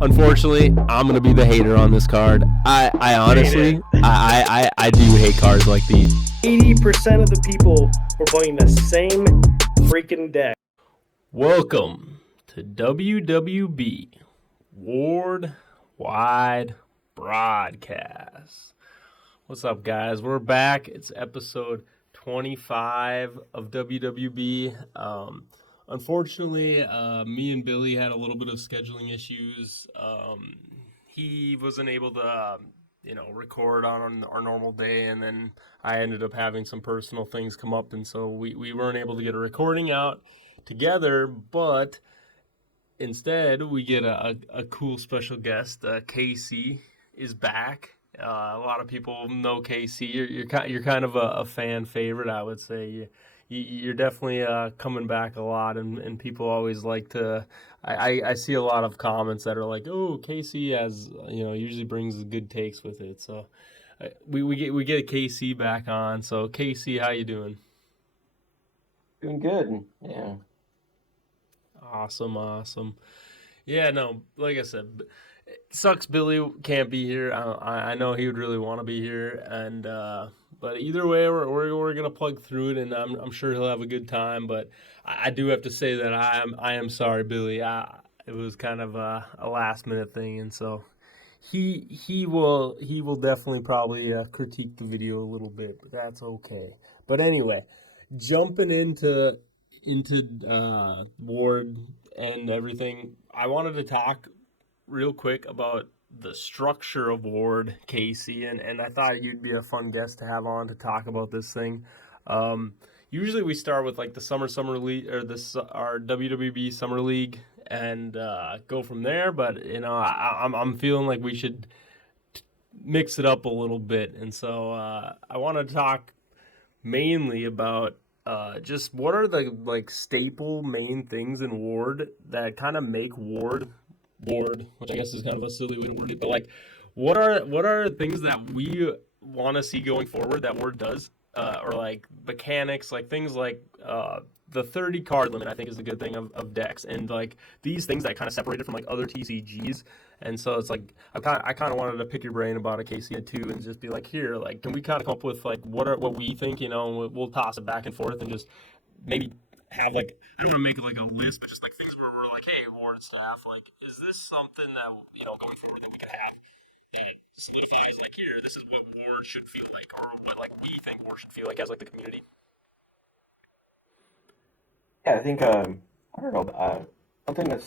Unfortunately, I'm gonna be the hater on this card. I honestly, I do hate cards like these. 80% of the people were playing the same freaking deck. Welcome to WWB Worldwide Broadcast. What's up, guys? We're back. It's episode 25 of WWB. Unfortunately, me and Billy had a little bit of scheduling issues. He wasn't able to, record on our normal day, and then I ended up having some personal things come up, and so we weren't able to get a recording out together, but instead we get a cool special guest. Casey is back. A lot of people know Casey. You're kind of a fan favorite, I would say. You're definitely coming back a lot, and people always like to. I see a lot of comments that are like, "Oh, Casey has usually brings good takes with it." So we get Casey back on. So Casey, how you doing? Doing good. Yeah. Awesome. Yeah, no, like I said, it sucks Billy can't be here. I know he would really want to be here, and but either way, we're gonna plug through it, and I'm sure he'll have a good time. But I do have to say that I am sorry, Billy. It was kind of a last minute thing, and so he will definitely probably critique the video a little bit, but that's okay. But anyway, jumping into Ward and everything, I wanted to talk real quick about the structure of Ward, Casey, and I thought you'd be a fun guest to have on to talk about this thing. Usually we start with like the summer league, or our WWB summer league, and go from there. But I'm feeling like we should mix it up a little bit, and so I want to talk mainly about just what are the like staple main things in Ward that kind of make Ward, which I guess is kind of a silly way to word it, but like what are things that we want to see going forward that Ward does, or like mechanics, like things like the 30 card limit, I think, is a good thing of decks, and like these things that kind of separate it from like other TCGs. And so it's like I kind of wanted to pick your brain about a KC too, and just be like, here, like, can we kind of come up with like what we think, we'll toss it back and forth, and just maybe have like, I don't want to make it like a list, but just like things where we're like, hey, Ward staff, like, is this something that going forward that we could have that solidifies like, here, this is what Ward should feel like, or what like we think Ward should feel like as like the community. Yeah, I think I don't know. Something that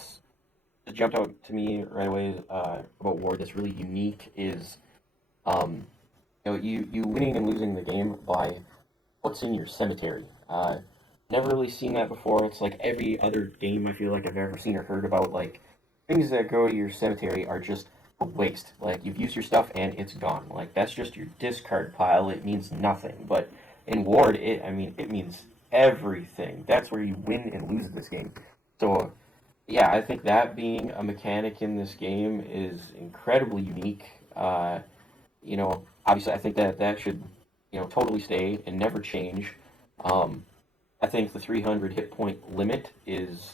jumped out to me right away about Ward that's really unique is, you winning and losing the game by what's in your cemetery. Never really seen that before. It's like every other game I feel like I've ever seen or heard about. Like things that go to your cemetery are just a waste. Like you've used your stuff and it's gone. Like that's just your discard pile. It means nothing. But in Ward, it means everything. That's where you win and lose this game. So, yeah, I think that being a mechanic in this game is incredibly unique. Obviously, I think that should, totally stay and never change. I think the 300 hit point limit is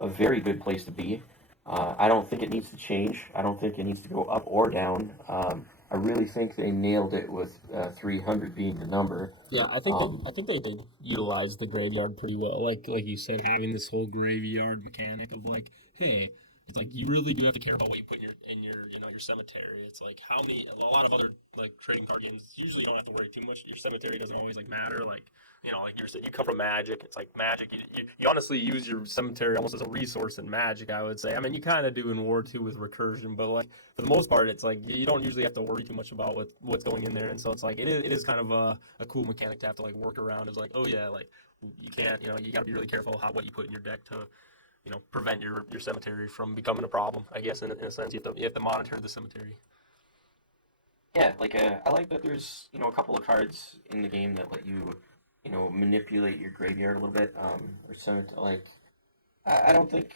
a very good place to be. I don't think it needs to change. I don't think it needs to go up or down. I really think they nailed it with 300 being the number. Yeah, I think they did utilize the graveyard pretty well. Like you said, having this whole graveyard mechanic of like, hey, it's like you really do have to care about what you put in your your cemetery. It's like a lot of other like trading card games usually don't have to worry too much. Your cemetery doesn't always like matter. Like like you said, you come from Magic. It's like Magic. You honestly use your cemetery almost as a resource in Magic, I would say. I mean, you kind of do in War 2 with recursion, but like for the most part, it's like you don't usually have to worry too much about what's going in there. And so it's like it is kind of a cool mechanic to have to like work around. It's like, oh yeah, like you can't, you got to be really careful what you put in your deck to prevent your cemetery from becoming a problem. I guess in a sense, you have to monitor the cemetery. Yeah, like I like that there's a couple of cards in the game that let you manipulate your graveyard a little bit. Or something like I don't think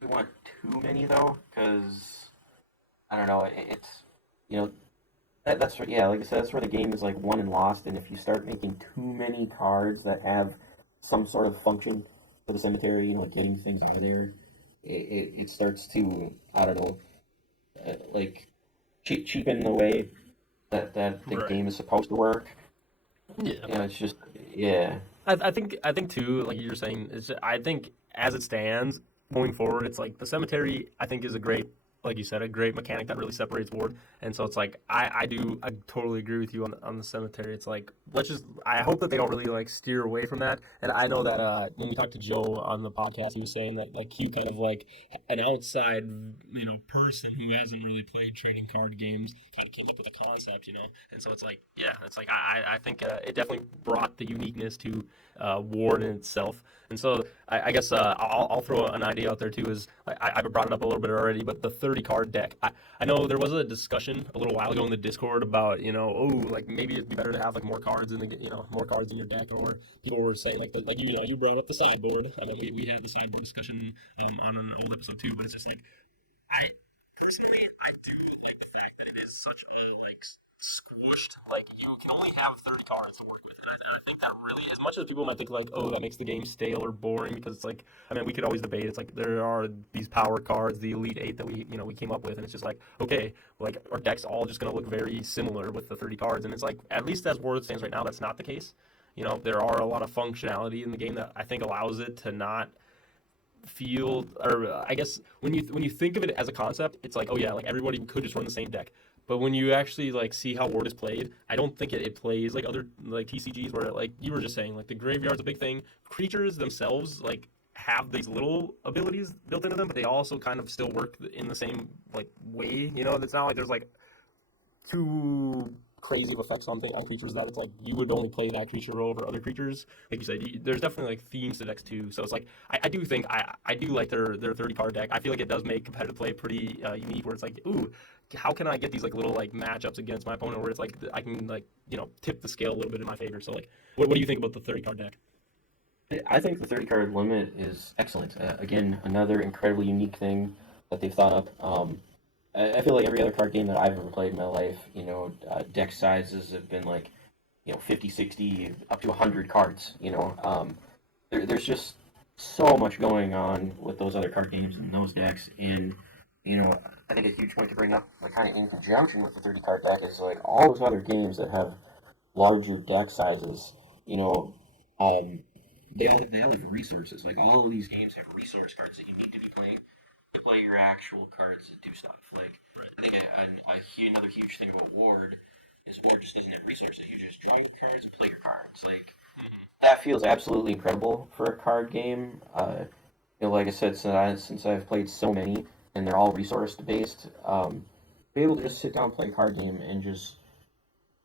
we want too many though, because I don't know. That's like I said, that's where the game is like won and lost. And if you start making too many cards that have some sort of function for the cemetery, like getting things out of there, it starts to, I don't know, like cheapen the way that the Right. game is supposed to work. Yeah. It's just yeah. I think too, like you're saying, I think as it stands going forward, it's like the cemetery. I think is a great, like you said, a great mechanic that really separates Ward. And so it's like I totally agree with you on the cemetery. It's like I hope that they don't really like steer away from that. And I know that when we talked to Joe on the podcast, he was saying that like he kind of like an outside person who hasn't really played trading card games kind of came up with a concept. And so it's like, yeah, it's like I think it definitely brought the uniqueness to Ward in itself. And so I guess I'll throw an idea out there too. Is I brought it up a little bit already, but the 30 card deck. I know there was a discussion a little while ago in the Discord about like maybe it'd be better to have like more cards in the more cards in your deck, or people were saying like you brought up the sideboard. I mean we had the sideboard discussion on an old episode too, but it's just like I personally I do like the fact that it is such a like squished, like you can only have 30 cards to work with, and I think that really, as much as people might think like, oh, that makes the game stale or boring, because it's like, I mean, we could always debate. It's like there are these power cards, the Elite Eight that we came up with, and it's just like, okay, like our deck's all just gonna look very similar with the 30 cards, and it's like, at least as Word stands right now, that's not the case. There are a lot of functionality in the game that I think allows it to not feel, or I guess when you think of it as a concept, it's like, oh yeah, like everybody could just run the same deck. But when you actually like see how Ward is played, I don't think it plays like other like TCGs where like you were just saying, like the graveyard's a big thing. Creatures themselves like have these little abilities built into them, but they also kind of still work in the same like way. It's not like there's like too crazy of effects on creatures that it's like you would only play that creature over other creatures. Like you said, there's definitely like themes to decks too. So it's like I do think I do like their 30 card deck. I feel like it does make competitive play pretty unique. Where it's like, ooh, how can I get these like little like matchups against my opponent where it's like I can like tip the scale a little bit in my favor. So like, what do you think about the 30 card deck? I think the 30 card limit is excellent. Again, another incredibly unique thing that they've thought up. I feel like every other card game that I've ever played in my life, deck sizes have been like, 50, 60, up to 100 cards. There's just so much going on with those other card games and those decks. And, I think a huge point to bring up, like kind of in conjunction with the 30 card deck, is like all those other games that have larger deck sizes, you know, um, they all have resources. Like all of these games have resource cards that you need to be playing to play your actual cards that do stuff. Like Right. I think another huge thing about Ward is Ward just doesn't have resources. You just draw your cards and play your cards. Like Mm-hmm. that feels absolutely incredible for a card game. Like I said, since I've played so many and they're all resource based, be able to just sit down and play a card game and just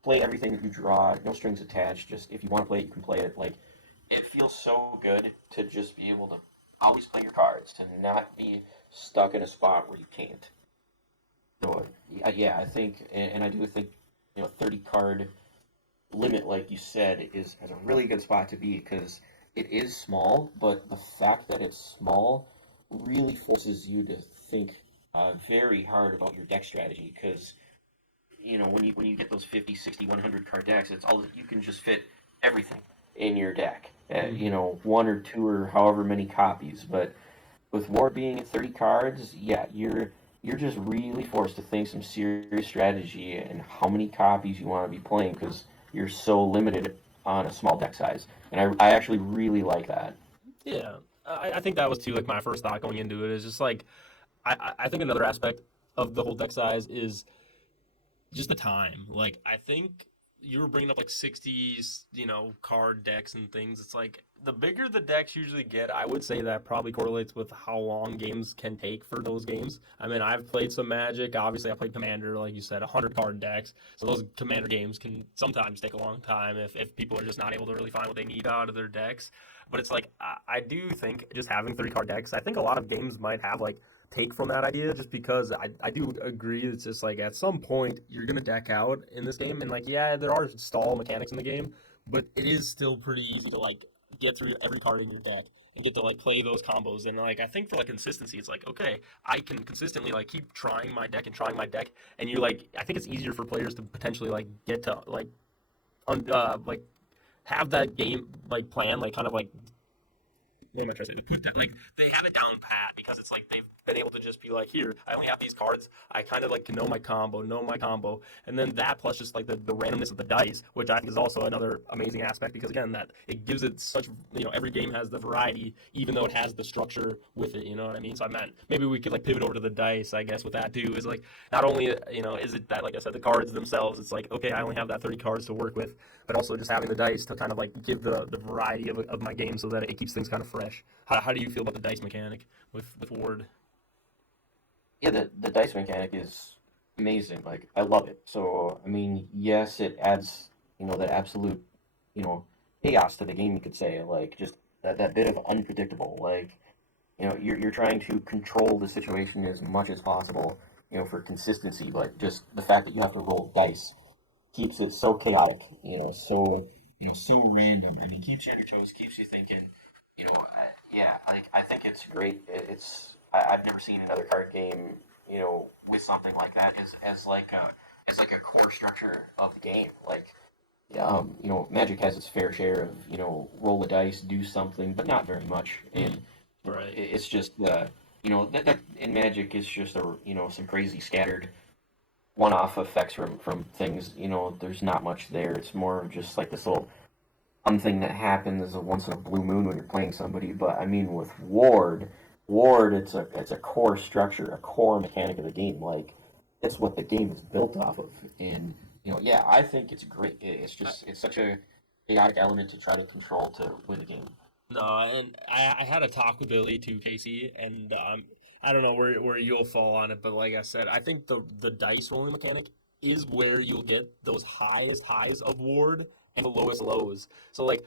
play everything that you draw, no strings attached. Just if you want to play it, you can play it. Like it feels so good to just be able to always play your cards, to not be stuck in a spot where you can't. So yeah, I think, and I do think, 30 card limit, like you said, is a really good spot to be because it is small, but the fact that it's small really forces you to think very hard about your deck strategy because when you get those 50, 60, 100 card decks, it's all that you can just fit everything in your deck. Mm-hmm. One or two or however many copies. But with War being at 30 cards, yeah, you're just really forced to think some serious strategy and how many copies you want to be playing because you're so limited on a small deck size. And I actually really like that. Yeah, I think that was too like my first thought going into it is just like I think another aspect of the whole deck size is just the time. Like I think you were bringing up like 60s, card decks and things. It's like the bigger the decks usually get, I would say that probably correlates with how long games can take for those games. I mean, I've played some Magic. Obviously, I played Commander, like you said, 100 card decks. So those Commander games can sometimes take a long time if people are just not able to really find what they need out of their decks. But it's like I do think just having 30 card decks, I think a lot of games might have like take from that idea just because I do agree it's just like at some point you're gonna deck out in this game and like yeah there are stall mechanics in the game but it is still pretty easy to like get through every card in your deck and get to like play those combos and like I think for like consistency it's like okay I can consistently like keep trying my deck and trying my deck and you like I think it's easier for players to potentially like get to like have that game like plan like kind of like what am I trying to say? To put that, like, they have it down pat because it's like they've been able to just be like, here, I only have these cards. I kind of like can know my combo, and then that plus just like the randomness of the dice, which I think is also another amazing aspect because again, that it gives it such, every game has the variety, even though it has the structure with it. You know what I mean? So I meant maybe we could like pivot over to the dice, I guess, with that too. Is like not only is it that, like I said, the cards themselves, it's like okay, I only have that 30 cards to work with, but also just having the dice to kind of like give the variety of my game so that it keeps things kind of fresh. How do you feel about the dice mechanic with Ward? Yeah, the dice mechanic is amazing. Like I love it. So I mean, yes, it adds that absolute you know chaos to the game. You could say like just that bit of unpredictable. Like you're trying to control the situation as much as possible. For consistency, but just the fact that you have to roll dice keeps it so chaotic. So random. I mean, keeps you on your toes, keeps you thinking. Yeah, I think it's great. I've never seen another card game, with something like that as like a core structure of the game. Like, Magic has its fair share of roll the dice, do something, but not very much, and Right. it's just that in Magic it's just some crazy scattered one-off effects from things. There's not much there. It's more of just like this little thing that happens once in a blue moon when you're playing somebody. But I mean, with Ward, it's a core structure, a core mechanic of the game. Like it's what the game is built off of. And yeah, I think it's great. It's such a chaotic element to try to control to win the game. No, and I had a talk with Billy too, Casey, and I don't know where you'll fall on it, but like I said, I think the dice rolling mechanic is where you'll get those highest highs of Ward and the lowest lows. So like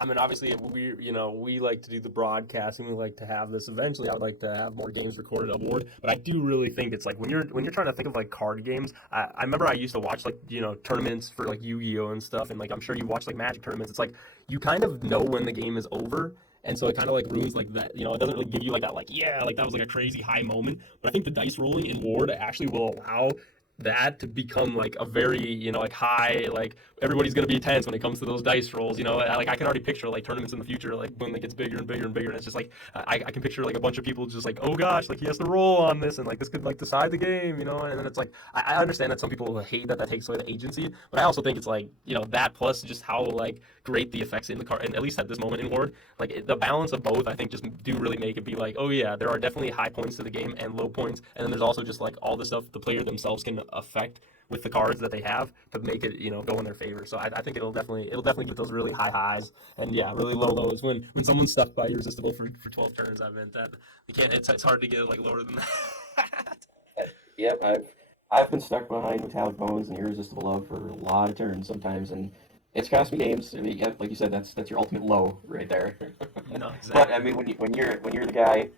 I mean obviously we like to do the broadcasting, we like to have this eventually. I'd like to have more games recorded of Ward, but I do really think it's like when you're trying to think of like card games. I remember I used to watch like tournaments for like Yu-Gi-Oh and stuff, and like I'm sure you watch like Magic tournaments. It's like you kind of know when the game is over. And so it kind of like ruins like that, it doesn't really give you like that, like, yeah, like that was like a crazy high moment. But I think the dice rolling in Ward actually will allow that to become like a very, like high, like everybody's going to be tense when it comes to those dice rolls, like I can already picture like tournaments in the future, like when it gets bigger and bigger and bigger. And it's just like, I can picture like a bunch of people just like, oh gosh, like he has to roll on this and like this could like decide the game, and then it's like, I understand that some people hate that takes away the agency, but I also think it's like, that plus just how like great the effects in the card, and at least at this moment in Ward, like the balance of both, I think just do really make it be like, oh yeah, there are definitely high points to the game and low points, and then there's also just like all the stuff the player themselves can affect with the cards that they have to make it go in their favor. So I think it'll definitely get those really high highs and yeah, really low lows when someone's stuck by irresistible for 12 turns. I meant that you can't. It's hard to get like lower than that. Yep, I've been stuck behind Metallic Bones and Irresistible Love for a lot of turns sometimes, and it's cost me games. I mean, yeah, like you said, that's your ultimate low right there. No, But I exactly. mean, when you're the guy,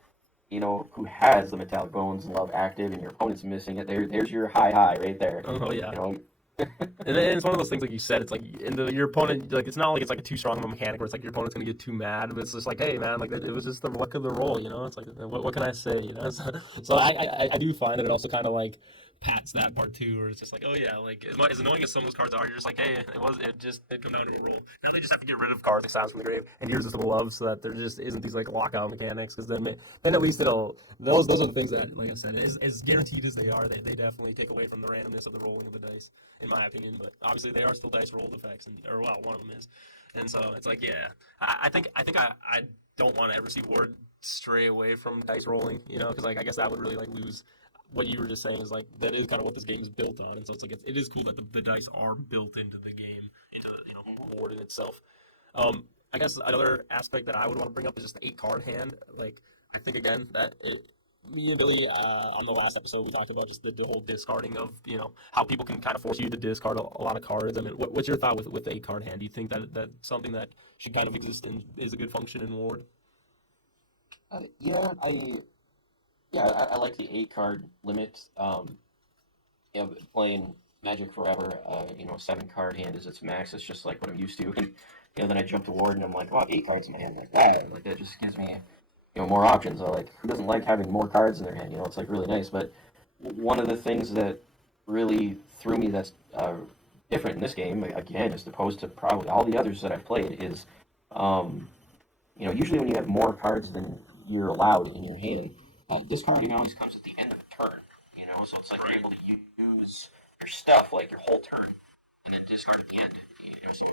who has the Metallic Bones and Love active, and your opponent's missing it, there's your high right there. Oh yeah. You know, And then it's one of those things, like you said, it's like your opponent, like it's not like it's like a too strong of a mechanic where it's like your opponent's gonna get too mad, but it's just like, hey man, like it was just the luck of the roll, It's like what can I say, So I do find that it also kind of like pats that part too, where it's just like, oh yeah, like as annoying as some of those cards are, you're just like, hey, it come down to a roll. Now they just have to get rid of cards like Silence from the Grave and Irresistible Love, so that there just isn't these like lockout mechanics, because then at least it'll those are the things that, like I said, as guaranteed as they are, they definitely take away from the randomness of the rolling of the dice, in my opinion. But obviously, they are still dice rolled effects, or well, one of them is. And so it's like, yeah, I don't want to ever see Ward stray away from dice rolling, because like I guess that would really like lose what you were just saying, is like that is kind of what this game is built on. And so it's like it is cool that the dice are built into the game, into Ward in itself. I guess another aspect that I would want to bring up is just the 8 card hand. Like I think again that me and Billy on the last episode we talked about just the whole discarding of how people can kind of force you to discard a lot of cards. I mean, what's your thought with the 8 card hand? Do you think that that's something that should kind of exist and is a good function in Ward? yeah, I like the 8 card limit. Playing Magic forever, 7 card hand is its max. It's just like what I'm used to. And then I jump to Ward and I'm like, wow, 8 cards in my hand. Like, wow, like that just gives me more options. I like, who doesn't like having more cards in their hand? It's like really nice. But one of the things that really threw me that's different in this game, again, as opposed to probably all the others that I've played, is um, usually when you have more cards than you're allowed in your hand, discarding always comes at the end of the turn. So it's like you're able to use your stuff like your whole turn, and then discard at the end. So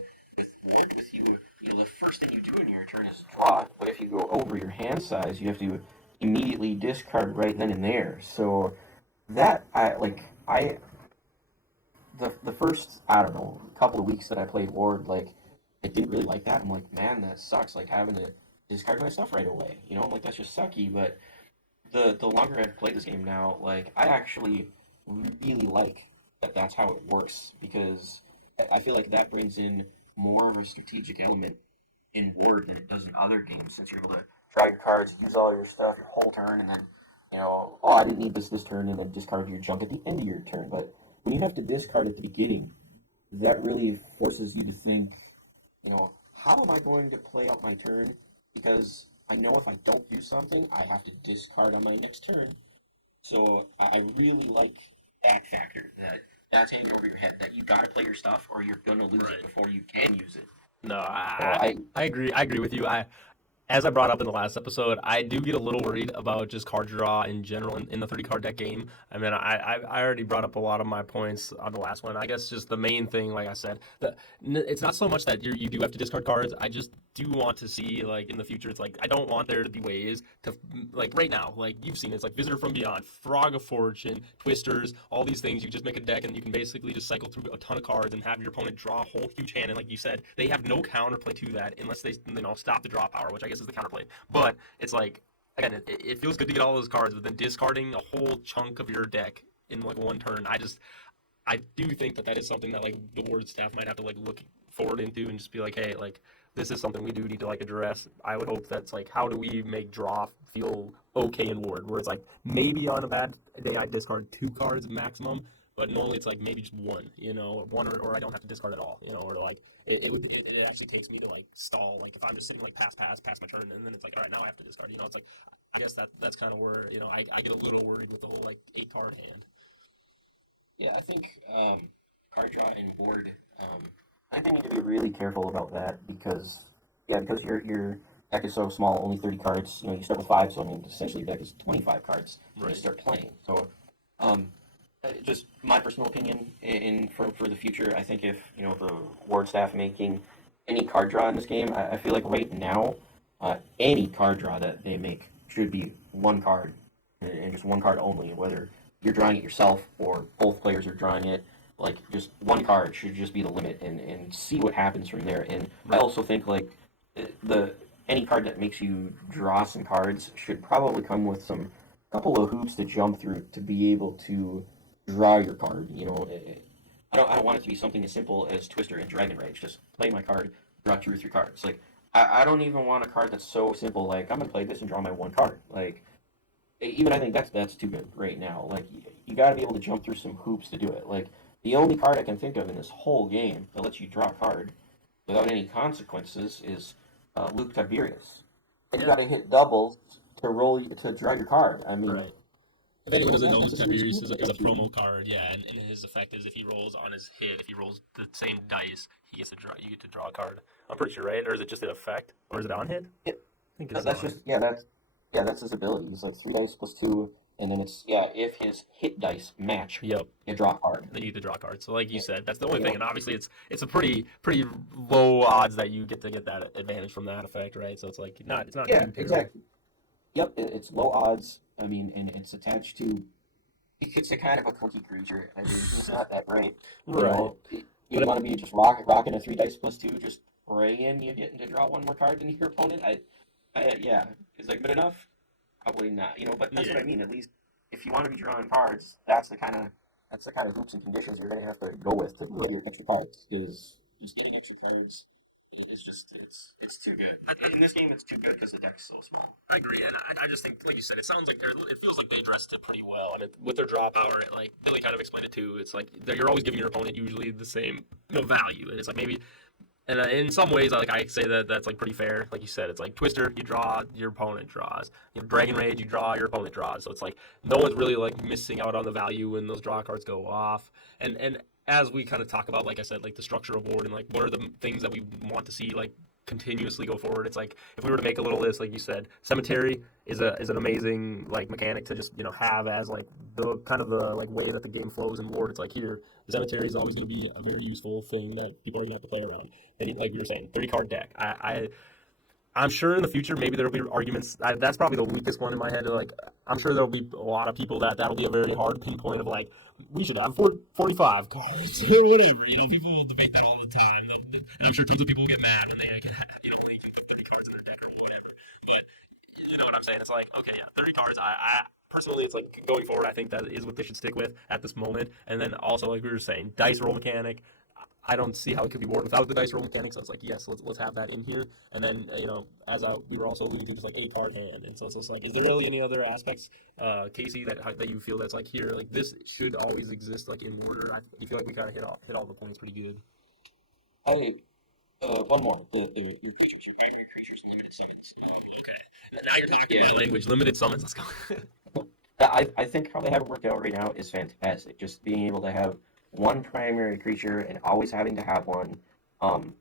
with you, the first thing you do in your turn is draw. But if you go over your hand size, you have to immediately discard right then and there. So that the first, I don't know, couple of weeks that I played Ward, like, I didn't really like that. I'm like, man, that sucks, like, having to discard my stuff right away. I'm like, that's just sucky. But the longer I've played this game now, like, I actually really like that that's how it works, because I feel like that brings in more of a strategic element in Ward than it does in other games, since you're able to try your cards, use all your stuff, your whole turn, and then, oh, I didn't need this turn, and then discard your junk at the end of your turn. But when you have to discard at the beginning, that really forces you to think, how am I going to play out my turn? Because I know if I don't do something, I have to discard on my next turn. So I really like that factor, that's hanging over your head, that you got to play your stuff or you're going to lose it before you can use it. No, So I agree. I agree with you. As I brought up in the last episode, I do get a little worried about just card draw in general in the 30 card deck game. I mean, I already brought up a lot of my points on the last one. I guess just the main thing, like I said, it's not so much that you do have to discard cards. I just do want to see, like, in the future, it's like I don't want there to be ways to, like, right now, like you've seen, it's like Visitor from Beyond, Frog of Fortune, Twisters, all these things. You just make a deck and you can basically just cycle through a ton of cards and have your opponent draw a whole huge hand. And like you said, they have no counterplay to that unless they stop the draw power, which I guess is the counterplay. But it's like, again, it feels good to get all those cards, but then discarding a whole chunk of your deck in like one turn, I do think that is something that like the Ward staff might have to like look forward into and just be like, hey, like, this is something we do need to like address. I would hope that's like, how do we make draw feel okay in Ward, where it's like maybe on a bad day I discard 2 cards maximum, but normally it's like maybe just one, one, or I don't have to discard at all, or like it actually takes me to like stall, like if I'm just sitting like pass my turn, and then it's like, all right, now I have to discard. It's like, I guess that's kind of where I get a little worried with the whole like 8 card hand. Yeah, I think card draw and Ward, I think you need to be really careful about that, because your deck is so small, only 30 cards. You start with 5, so I mean essentially your deck is 25 cards when you start playing. So, just my personal opinion for the future, I think if the Ward staff making any card draw in this game, I feel like right now, any card draw that they make should be one card, and just one card only, whether you're drawing it yourself or both players are drawing it. Like, just one card should just be the limit, and see what happens from there. And I also think, like, any card that makes you draw some cards should probably come with some couple of hoops to jump through to be able to draw your card. I don't want it to be something as simple as Twister and Dragon Rage. Just play my card, draw 2 or 3 cards. Like, I don't even want a card that's so simple, like, I'm gonna play this and draw my one card. Like, even I think that's too good right now. Like, you got to be able to jump through some hoops to do it. Like, the only card I can think of in this whole game that lets you draw a card without any consequences is Luke Tiberius. And you got to hit doubles to draw your card. I mean, right. If anyone doesn't know, Luke Tiberius is a promo card, yeah, and his effect is if he rolls on his hit, if he rolls the same dice, he gets to draw. You get to draw a card. I'm pretty sure, right? Or is it just an effect? Or is it on hit? I think it's that's just that's his ability. He's like 3 dice plus 2, and then it's if his hit dice match, Yep, you draw a card. then you get to draw cards. So like you said, that's the only thing, and obviously it's a pretty low odds that you get that advantage from that effect, right? So it's like it's not too terrible. Exactly. Yep, it's low odds. I mean, and it's attached to. It's a kind of a cookie creature. I mean, he's not that great. Right. You want to be just rocking a 3 dice plus 2, just praying you getting to draw one more card than your opponent. Yeah, is that good enough? Probably not. But that's what I mean. At least if you want to be drawing cards, that's the kind of hoops and conditions you're gonna have to go with to get your extra cards. Because just getting extra cards is just it's too good. In this game, it's too good because the deck's so small. I agree, and I just think, like you said, it sounds like it feels like they addressed it pretty well, and with their draw power, like Billy kind of explained it too. It's like you're always giving your opponent usually the same value. It's like maybe. And in some ways, like I say that's like pretty fair. Like you said, it's like Twister, you draw, your opponent draws. Dragon Rage, you draw, your opponent draws. So it's like no one's really like missing out on the value when those draw cards go off. And as we kind of talk about, like I said, like the structure of Ward and like what are the things that we want to see like continuously go forward. It's like if we were to make a little list, like you said, cemetery is an amazing like mechanic to just have as like the kind of the like way that the game flows in Ward. It's like here, the cemetery is always going to be a very useful thing that people are going to have to play around. Then, like you were saying, 30 card deck. I'm sure in the future maybe there'll be arguments. That's probably the weakest one in my head. Like I'm sure there'll be a lot of people that'll be a very hard pinpoint of like we should have 45 cards or whatever. People will debate that all the time. And I'm sure tons of people will get mad when they only can put 30 cards in their deck or whatever. But you know what I'm saying? It's like okay, yeah, 30 cards. I personally, it's like going forward. I think that is what they should stick with at this moment. And then also like we were saying, dice roll mechanic. I don't see how it could be Ward without the dice roll mechanics. So it's like, yes, let's have that in here. And then, as we were also alluding to, just like 8 card hand. And so it's just like, is there really any other aspects, Casey, that you feel that's like here, like this should always exist like in order? I feel like we kind of hit all the points pretty good. One more. Your creatures, your primary creatures, limited summons. Okay. Now you're talking my language. Limited summons. Let's go. I think how they have it worked out right now is fantastic. Just being able to have one primary creature and always having to have one. And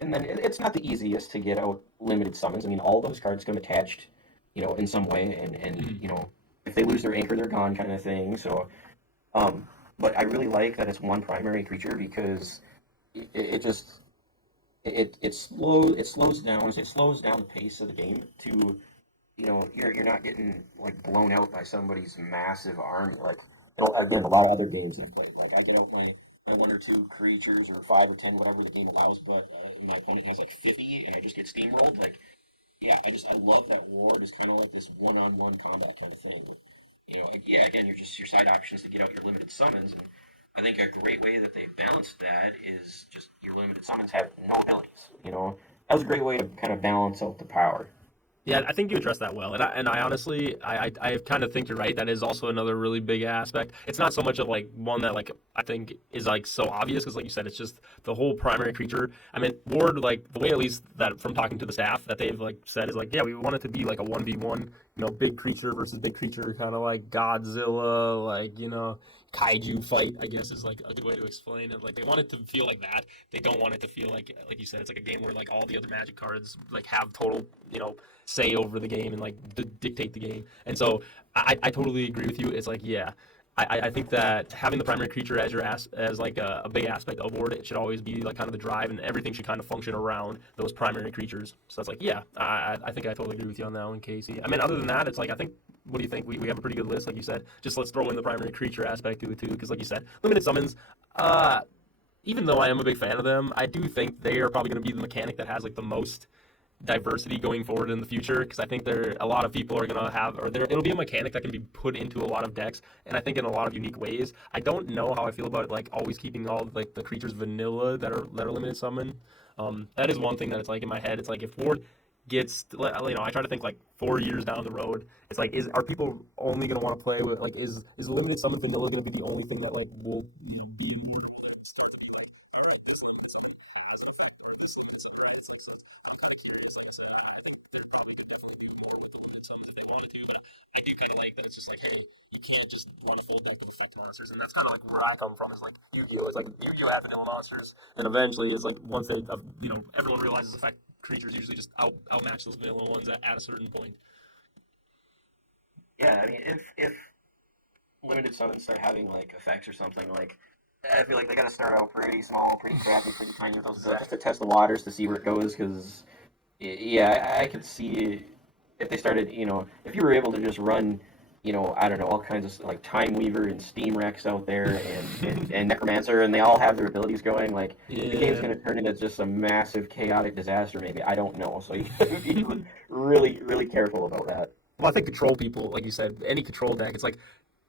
then it's not the easiest to get out limited summons. I mean, all those cards come attached, in some way, and if they lose their anchor, they're gone, kind of thing. So, but I really like that it's one primary creature because it just it slows down the pace of the game to you're not getting like blown out by somebody's massive army. Like again, a lot of other games I've played, like I get out my 1 or 2 creatures or 5 or 10, whatever the game allows, but my opponent has like 50, and I just get steamrolled. Like, yeah, I love that Ward is kind of like this one-on-one combat kind of thing. Yeah, again, your side options to get out your limited summons, and I think a great way that they balanced that is just your limited summons have no abilities. That was a great way to kind of balance out the power. Yeah, I think you addressed that well, and I honestly, I kind of think you're right. That is also another really big aspect. It's not so much of like one that like I think is like so obvious because like you said, it's just the whole primary creature. I mean, Ward, like the way at least that from talking to the staff that they've like said is like, yeah, we want it to be like a 1v1, big creature versus big creature, kind of like Godzilla, like kaiju fight, I guess is like a good way to explain it. Like they want it to feel like that. They don't want it to feel like you said, it's like a game where like all the other Magic cards like have total, say over the game and like dictate the game. And so I totally agree with you. It's like, yeah, I think that having the primary creature as as like a big aspect of Ward, it should always be like kind of the drive, and everything should kind of function around those primary creatures. So it's like, yeah, I think I totally agree with you on that one, Casey. I mean, other than that, it's like I think. What do you think? We have a pretty good list, like you said. Just let's throw in the primary creature aspect to it too, because like you said, limited summons. Even though I am a big fan of them, I do think they are probably going to be the mechanic that has like the most diversity going forward in the future, because I think a lot of people are going to have, it'll be a mechanic that can be put into a lot of decks, and I think in a lot of unique ways. I don't know how I feel about it, like always keeping all like the creatures vanilla that are limited summon. That is one thing that it's like in my head. It's like if Ward gets, I try to think like 4 years down the road. It's like, are people only going to want to play with like is limited summon vanilla going to be the only thing that like will be in Ward? Start to be like, all right, this limited summon has an effect, or this limited summon, right? So I'm kind of curious. Like I said, I think they probably could definitely do more with the limited summons if they wanted to, but I do kind of like that it's just like, hey, you can't just run a full deck of effect monsters, and that's kind of like where I come from. Is like Yu-Gi-Oh! It's like Yu-Gi-Oh! Had vanilla monsters, and eventually it's like once they, everyone realizes effect creatures usually just outmatch those vanilla ones at a certain point. Yeah, I mean, if limited summons start having like effects or something, like I feel like they got to start out pretty small, pretty crappy, pretty tiny with those just to test the waters to see where it goes. Because yeah, I could see if they started, if you were able to just run, I don't know, all kinds of like Time Weaver and Steam Rex out there and Necromancer, and they all have their abilities going. Like the game's going to turn into just a massive chaotic disaster. Maybe, I don't know. So you have to be really, really careful about that. Well, I think control people, like you said, any control deck, it's like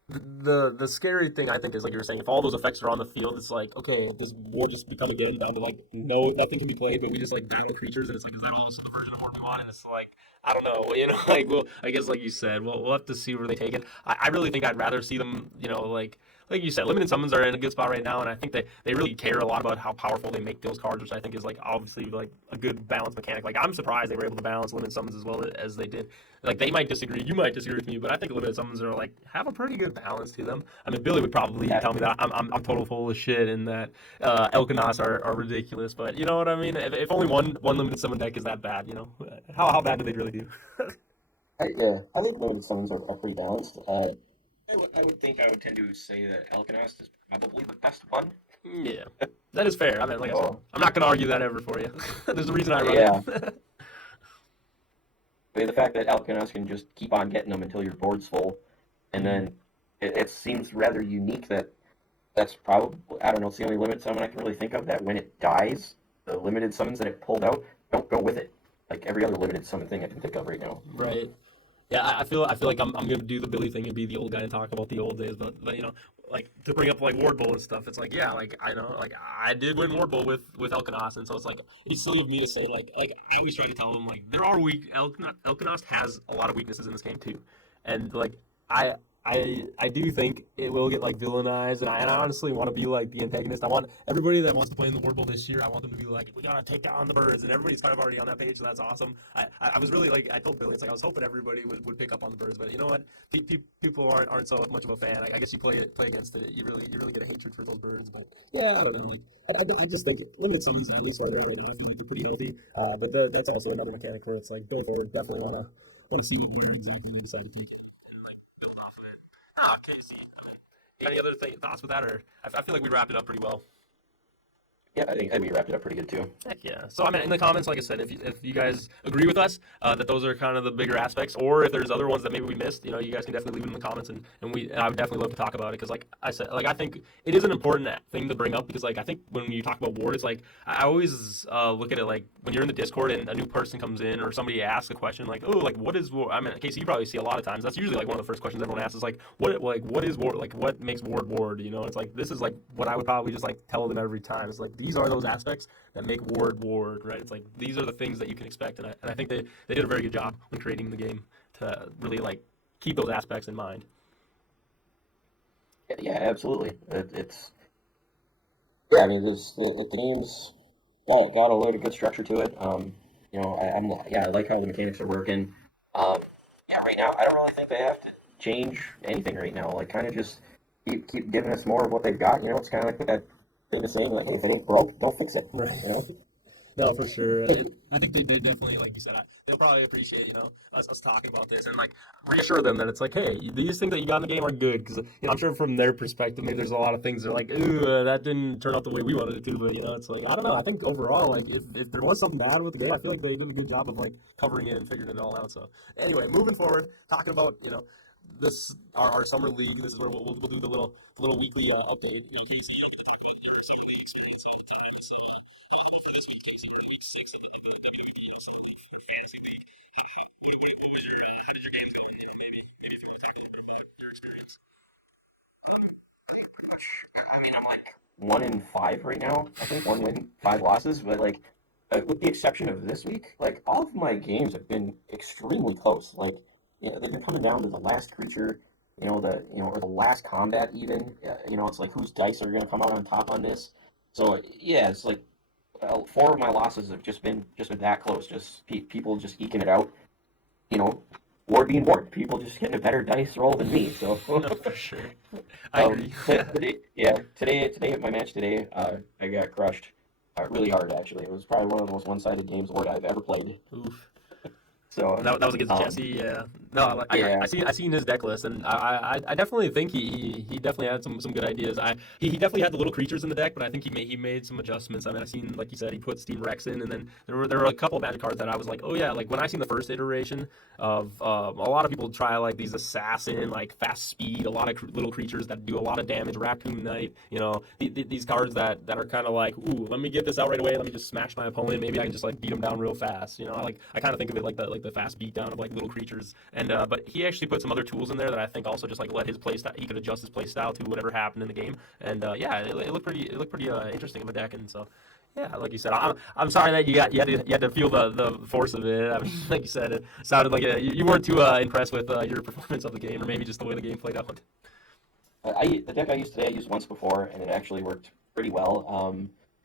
the scary thing I think is like you were saying, if all those effects are on the field, it's like, okay, this will just become a game down to like nothing can be played, but we just like ban the creatures, and it's like, is that all this is the version of War we want? And it's like, I don't know, like, well, I guess like you said, we'll have to see where they take it. I really think I'd rather see them, like like you said, limited summons are in a good spot right now, and I think they really care a lot about how powerful they make those cards, which I think is like obviously like a good balance mechanic. Like I'm surprised they were able to balance limited summons as well as they did. Like they might disagree, you might disagree with me, but I think limited summons are like have a pretty good balance to them. I mean, Billy would probably tell me that I'm total full of shit and that Elkanos are ridiculous, but you know what I mean. If only one limited summon deck is that bad, you know, how bad do they really do? I think limited summons are pretty balanced. I would think I would tend to say that Alkanost is probably the best one. Yeah, that is fair. I mean, like I said, I'm not gonna argue that ever for you. There's a reason I run it. I mean, the fact that Alkanost can just keep on getting them until your board's full, and then it seems rather unique that that's probably, I don't know, it's the only limit summon I can really think of that when it dies, the limited summons that it pulled out don't go with it. Like every other limited summon thing I can think of right now. Right. Yeah, I feel like I'm gonna do the Billy thing and be the old guy and talk about the old days, but you know, like to bring up like Ward Bowl and stuff. It's like yeah, like I know, like I did win Ward Bowl with Elkanos, and so it's like it's silly of me to say like I always try to tell them like there are Elkanos has a lot of weaknesses in this game too, and like I do think it will get like villainized, and I honestly want to be like the antagonist. I want everybody that wants to play in the Ward Bowl this year. I want them to be like, we gotta take down the birds, and everybody's kind of already on that page, so that's awesome. I was really like, I told Billy, it's like I was hoping everybody would pick up on the birds, but you know what? People aren't so much of a fan. I guess you play against it, you really get a hatred for those birds. But yeah, I don't know. Like, I just think limited summons on this right away definitely pretty healthy. But that's also another mechanic where it's like going forward, definitely want to see where exactly they decide to take it and like build off of it. KC. I mean, any other thoughts with that, or I feel like we wrapped it up pretty well. Yeah, I think we wrapped it up pretty good too. Heck yeah. So I mean, in the comments, like I said, if you guys agree with us that those are kind of the bigger aspects, or if there's other ones that maybe we missed, you know, you guys can definitely leave them in the comments, and I would definitely love to talk about it because, like I said, like I think it is an important thing to bring up because, like, I think when you talk about Ward, it's like I always look at it like when you're in the Discord and a new person comes in or somebody asks a question like, oh, like what is Ward? I mean, Casey, you probably see a lot of times. That's usually like one of the first questions everyone asks is like, what is Ward? Like, what makes Ward? You know, it's like this is like what I would probably just like tell them every time. It's like these are those aspects that make Ward, right? It's like these are the things that you can expect, and I think they did a very good job when creating the game to really like keep those aspects in mind. Yeah, absolutely. It's yeah. I mean, the game's got a load of good structure to it. You know, I like how the mechanics are working. Yeah, right now I don't really think they have to change anything right now. Like, kind of just keep giving us more of what they've got. You know, it's kind of like that thing of saying like, hey, if it ain't broke, don't fix it. Right. You know. No, for sure. I think they definitely, like you said, they'll probably appreciate, you know, us talking about this and, like, reassure them that it's like, hey, these things that you got in the game are good. Because, you know, I'm sure from their perspective, maybe there's a lot of things that are like, ooh, that didn't turn out the way we wanted it to. But, you know, it's like, I don't know. I think overall, like, if there was something bad with the game, I feel like they did a good job of, like, covering it and figuring it all out. So, anyway, moving forward, talking about, you know, this, our summer league, this is where we'll do the little weekly update. You know, Casey, you have to talk about your summer league experience all the time. So, hopefully this week takes in week 6 of the WWB summer league for fantasy league. What was your how did your games go? You know, maybe if you want to talk a little bit about your experience. I mean, I'm like 1-5 right now. I think 1 win, 5 losses. But like, with the exception of this week, like all of my games have been extremely close. Like, you know, they've been coming down to the last creature, or the last combat even. You know, it's like whose dice are going to come out on top on this. So yeah, it's like 4 of my losses have just been that close. Just people just eking it out. You know, Ward being Ward. People just getting a better dice roll than me. So No, for sure. I agree. Today at my match today, I got crushed really hard. Actually, it was probably one of the most one-sided games Ward I've ever played. Oof. So that was against Jesse, yeah. No, I seen his deck list, and I definitely think he definitely had some good ideas. He definitely had the little creatures in the deck, but I think he made some adjustments. I mean, I seen, like you said, he put Steam Rex in, and then there were a couple of Magic cards that I was like, oh yeah, like when I seen the first iteration of a lot of people try like these assassin, like fast speed, a lot of little creatures that do a lot of damage, Raccoon Knight, you know, these cards that are kind of like, ooh, let me get this out right away, let me just smash my opponent, maybe I can just like beat him down real fast, you know, I kind of think of it like the fast beatdown of like little creatures, and but he actually put some other tools in there that I think also just like let his play style, he could adjust his play style to whatever happened in the game, and yeah, it looked pretty interesting of a deck, and so yeah, like you said, I'm sorry that you had to feel the force of it. I mean, like you said, it sounded like you weren't too impressed with your performance of the game, or maybe just the way the game played out. The deck I used today I used once before, and it actually worked pretty well.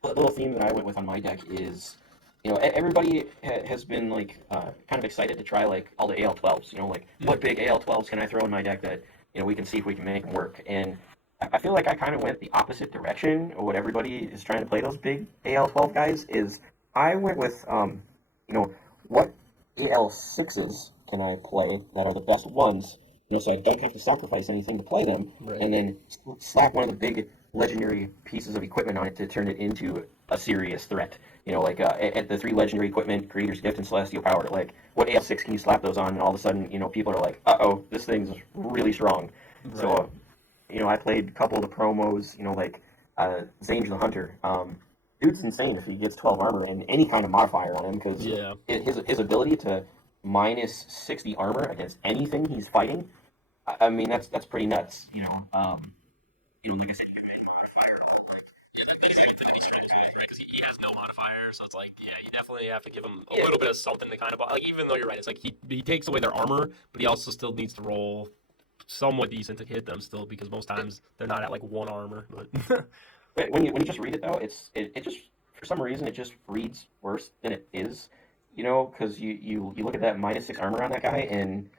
The little theme that I went with on my deck is, everybody has been like kind of excited to try like all the AL12s. Like what big AL12s can I throw in my deck that we can see if we can make them work. And I feel like I kind of went the opposite direction of what everybody is trying to play those big AL12 guys. Is I went with what AL6s can I play that are the best ones, so I don't have to sacrifice anything to play them, Right. and then slap one of the big legendary pieces of equipment on it to turn it into a serious threat. Like at the 3 legendary equipment, Creator's Gift and Celestial Power. Like, what AL6 can you slap those on, and all of a sudden, people are like, uh-oh, this thing's really strong. Right. So, I played a couple of the promos, like Zange the Hunter. Dude's insane if he gets 12 armor and any kind of modifier on him, because Yeah. his ability to minus 60 armor against anything he's fighting, I mean, that's pretty nuts. Like I said, you can make a modifier of like, Yeah, that makes sense. And then he stretches it, right? Because he has no modifier, so it's like, yeah, you definitely have to give him a yeah, little bit of something to kind of like. Even though you're right, it's like he takes away their armor, but he also still needs to roll somewhat decent to hit them still, because most times they're not at like 1 armor. But but when you just read it though, it just, for some reason, it just reads worse than it is. Because you look at that minus 6 armor on that guy, and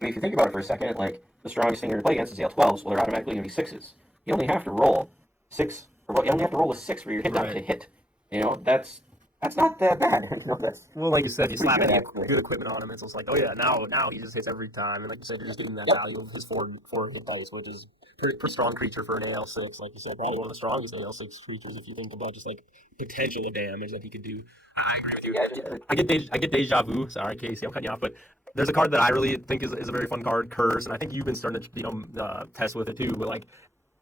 I mean, if you think about it for a second, like, the strongest thing you're going to play against is AL12s. Well, they're automatically going to be 6s. You only have to roll 6, or well, you only have to roll a 6 for your hit die to hit. That's not that bad. That's well, like you said, you pretty slap good, any actually. good equipment on him, it's just like, oh yeah, now he just hits every time, and like you said, you're just getting that Yep. value of his four hit dice, which is pretty strong creature for an AL6. Like you said, probably one of the strongest AL6 creatures if you think about just like potential of damage that he could do. I agree with you. Yeah, I get deja vu. Sorry, Casey, I'm cutting you off, but there's a card that I really think is a very fun card, Curse, and I think you've been starting to test with it too. But like,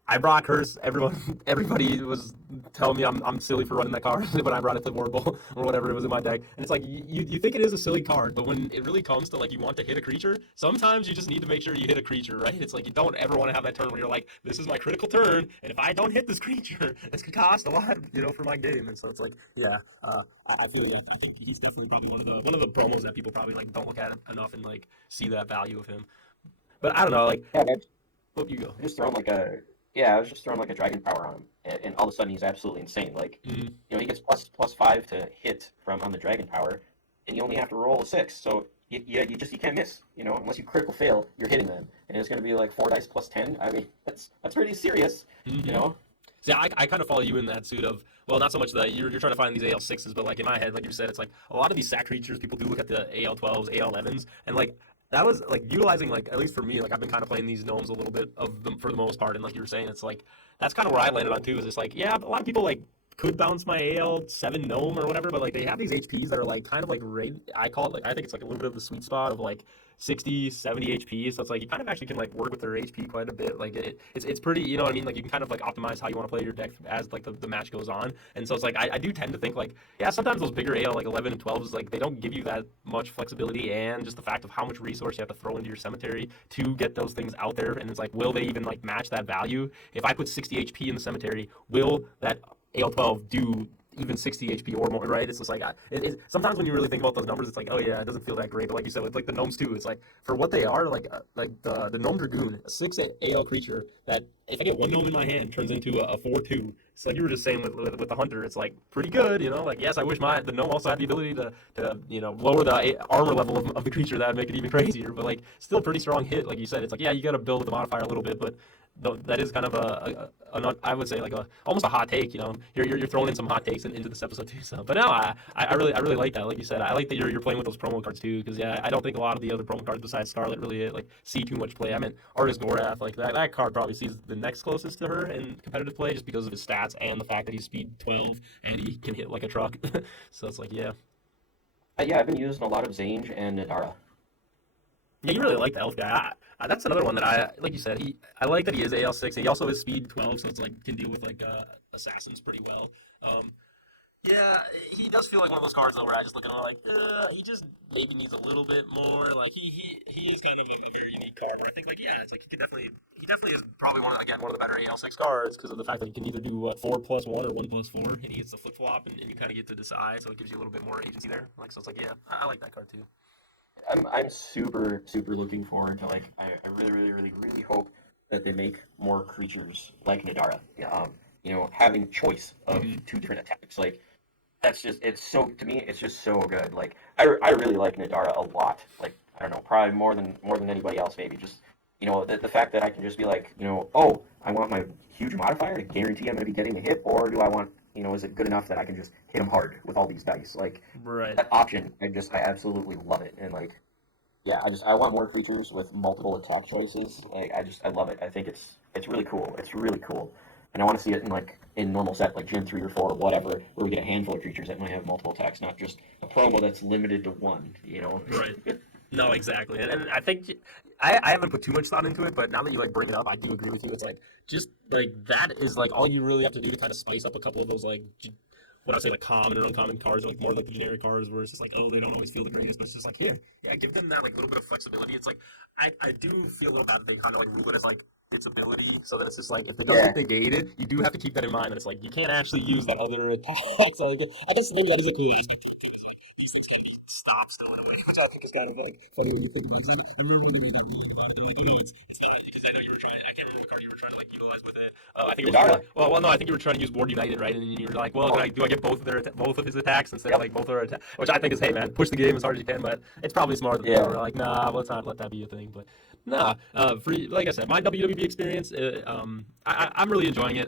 I brought Curse. Everybody was telling me I'm silly for running that card when I brought it to Ward Bowl or whatever it was in my deck. And it's like, you think it is a silly card, but when it really comes to like you want to hit a creature, sometimes you just need to make sure you hit a creature, right? It's like you don't ever want to have that turn where you're like, this is my critical turn, and if I don't hit this creature, it's gonna cost a lot, for my game. And so it's like, yeah, I feel you. I think he's definitely probably one of the promos that people probably like don't look at enough and like see that value of him. But I don't know, like, yeah, man. hope you go. Just throwing like a Yeah, I was just throwing like a dragon power on him, and all of a sudden he's absolutely insane. Like, Mm-hmm. he gets plus 5 to hit from on the dragon power, and you only have to roll a 6. So you can't miss. Unless you critical fail, you're hitting them, and it's going to be like 4 dice plus 10. I mean, that's pretty serious. Mm-hmm. See, I kind of follow you in that suit of, well, not so much that you're trying to find these AL6s, but like in my head, like you said, it's like a lot of these sack creatures, people do look at the AL12s, AL11s, and like that was like utilizing, like, at least for me, like I've been kind of playing these gnomes a little bit of them for the most part, and like you were saying, it's like that's kind of where I landed on too. Is it's like, yeah, a lot of people like could bounce my AL7 gnome or whatever, but like they have these HPs that are like kind of like I call it, like, I think it's like a little bit of the sweet spot of like 60, 70 HP. So it's like you kind of actually can like work with their HP quite a bit. Like it's pretty, you know what I mean? Like you can kind of like optimize how you want to play your deck as like the match goes on. And so it's like I do tend to think like, yeah, sometimes those bigger AL like 11 and 12s, like they don't give you that much flexibility, and just the fact of how much resource you have to throw into your cemetery to get those things out there. And it's like, will they even like match that value? If I put 60 HP in the cemetery, will that AL12 do even 60 HP or more, right? It's just like, sometimes when you really think about those numbers, it's like, oh yeah, it doesn't feel that great. But like you said, with like the gnomes too, it's like, for what they are, like the gnome dragoon, a 6 AL creature that if I get one gnome in my hand turns into a 4/2. It's like you were just saying with the hunter, it's like pretty good, Like, yes, I wish the gnome also had the ability to lower the armor level of the creature. That would make it even crazier. But like, still pretty strong hit, like you said. It's like, yeah, you got to build with the modifier a little bit, but that is kind of I would say like almost a hot take. You're throwing in some hot takes into this episode too. So, but no, I really like that. Like you said, I like that you're playing with those promo cards too, because yeah, I don't think a lot of the other promo cards besides Scarlet really like see too much play. I mean, Artis Gorath, like that card probably sees the next closest to her in competitive play just because of his stats and the fact that he's speed 12 and he can hit like a truck. So it's like, yeah. Yeah, I've been using a lot of Zange and Nadara. Yeah, you really like the elf guy. That's another one that like you said, I like that he is AL6, and he also is speed 12, so it's like can deal with like assassins pretty well. Yeah, he does feel like one of those cards though where I just look at him like, he just maybe needs a little bit more. Like he is kind of a very unique card. Where I think like, yeah, it's like he definitely is probably one of the better AL6 cards because of the fact that he can either do 4+1 or 1+4, and he gets the flip flop, and you kind of get to decide, so it gives you a little bit more agency there. Like, so it's like, yeah, I like that card too. I'm super looking forward to, like, I really hope that they make more creatures like Nadara. Having choice of two different attacks, like that's just it's so to me it's just so good. Like I really like Nadara a lot. Like I don't know, probably more than anybody else maybe. Just the fact that I can just be like, oh, I want my huge modifier to guarantee I'm going to be getting a hit, or do I want, is it good enough that I can just hit them hard with all these dice? Like Right. that option, I absolutely love it. And like yeah, I want more creatures with multiple attack choices. Like I love it. I think it's really cool. It's really cool. And I want to see it in normal set like Gen 3 or 4 or whatever, where we get a handful of creatures that might have multiple attacks, not just a promo that's limited to one. Right. No, exactly. And I think I haven't put too much thought into it, but now that you like bring it up, I do agree with you. It's like just like that is like all you really have to do to kind of spice up a couple of those like what I say like common or uncommon cards, or like more like the generic cards where it's just like, oh, they don't always feel the greatest, but it's just like yeah, give them that like little bit of flexibility. It's like I do feel a little bad that they kind of like move it as like its ability, so that it's just like if it doesn't negate it, you do have to keep that in mind. And it's like you can't actually use that other attack. So like, I guess maybe that is a cool aspect stops throwing away, which I think is kind of like funny when you think about it. 'Cause I remember when they made that ruling about it, they're like, oh no, it's not, because I know you were trying. I can't remember what card you were trying to like utilize with it. I think it was Nadara. no, I think you were trying to use Ward United, right? And you were like, well, do I get both of his attacks instead of like both their attacks? Which I think is, hey man, push the game as hard as you can, but it's probably smart that they were like, nah, let's not let that be a thing. But nah, like I said, my WWB experience, I'm really enjoying it.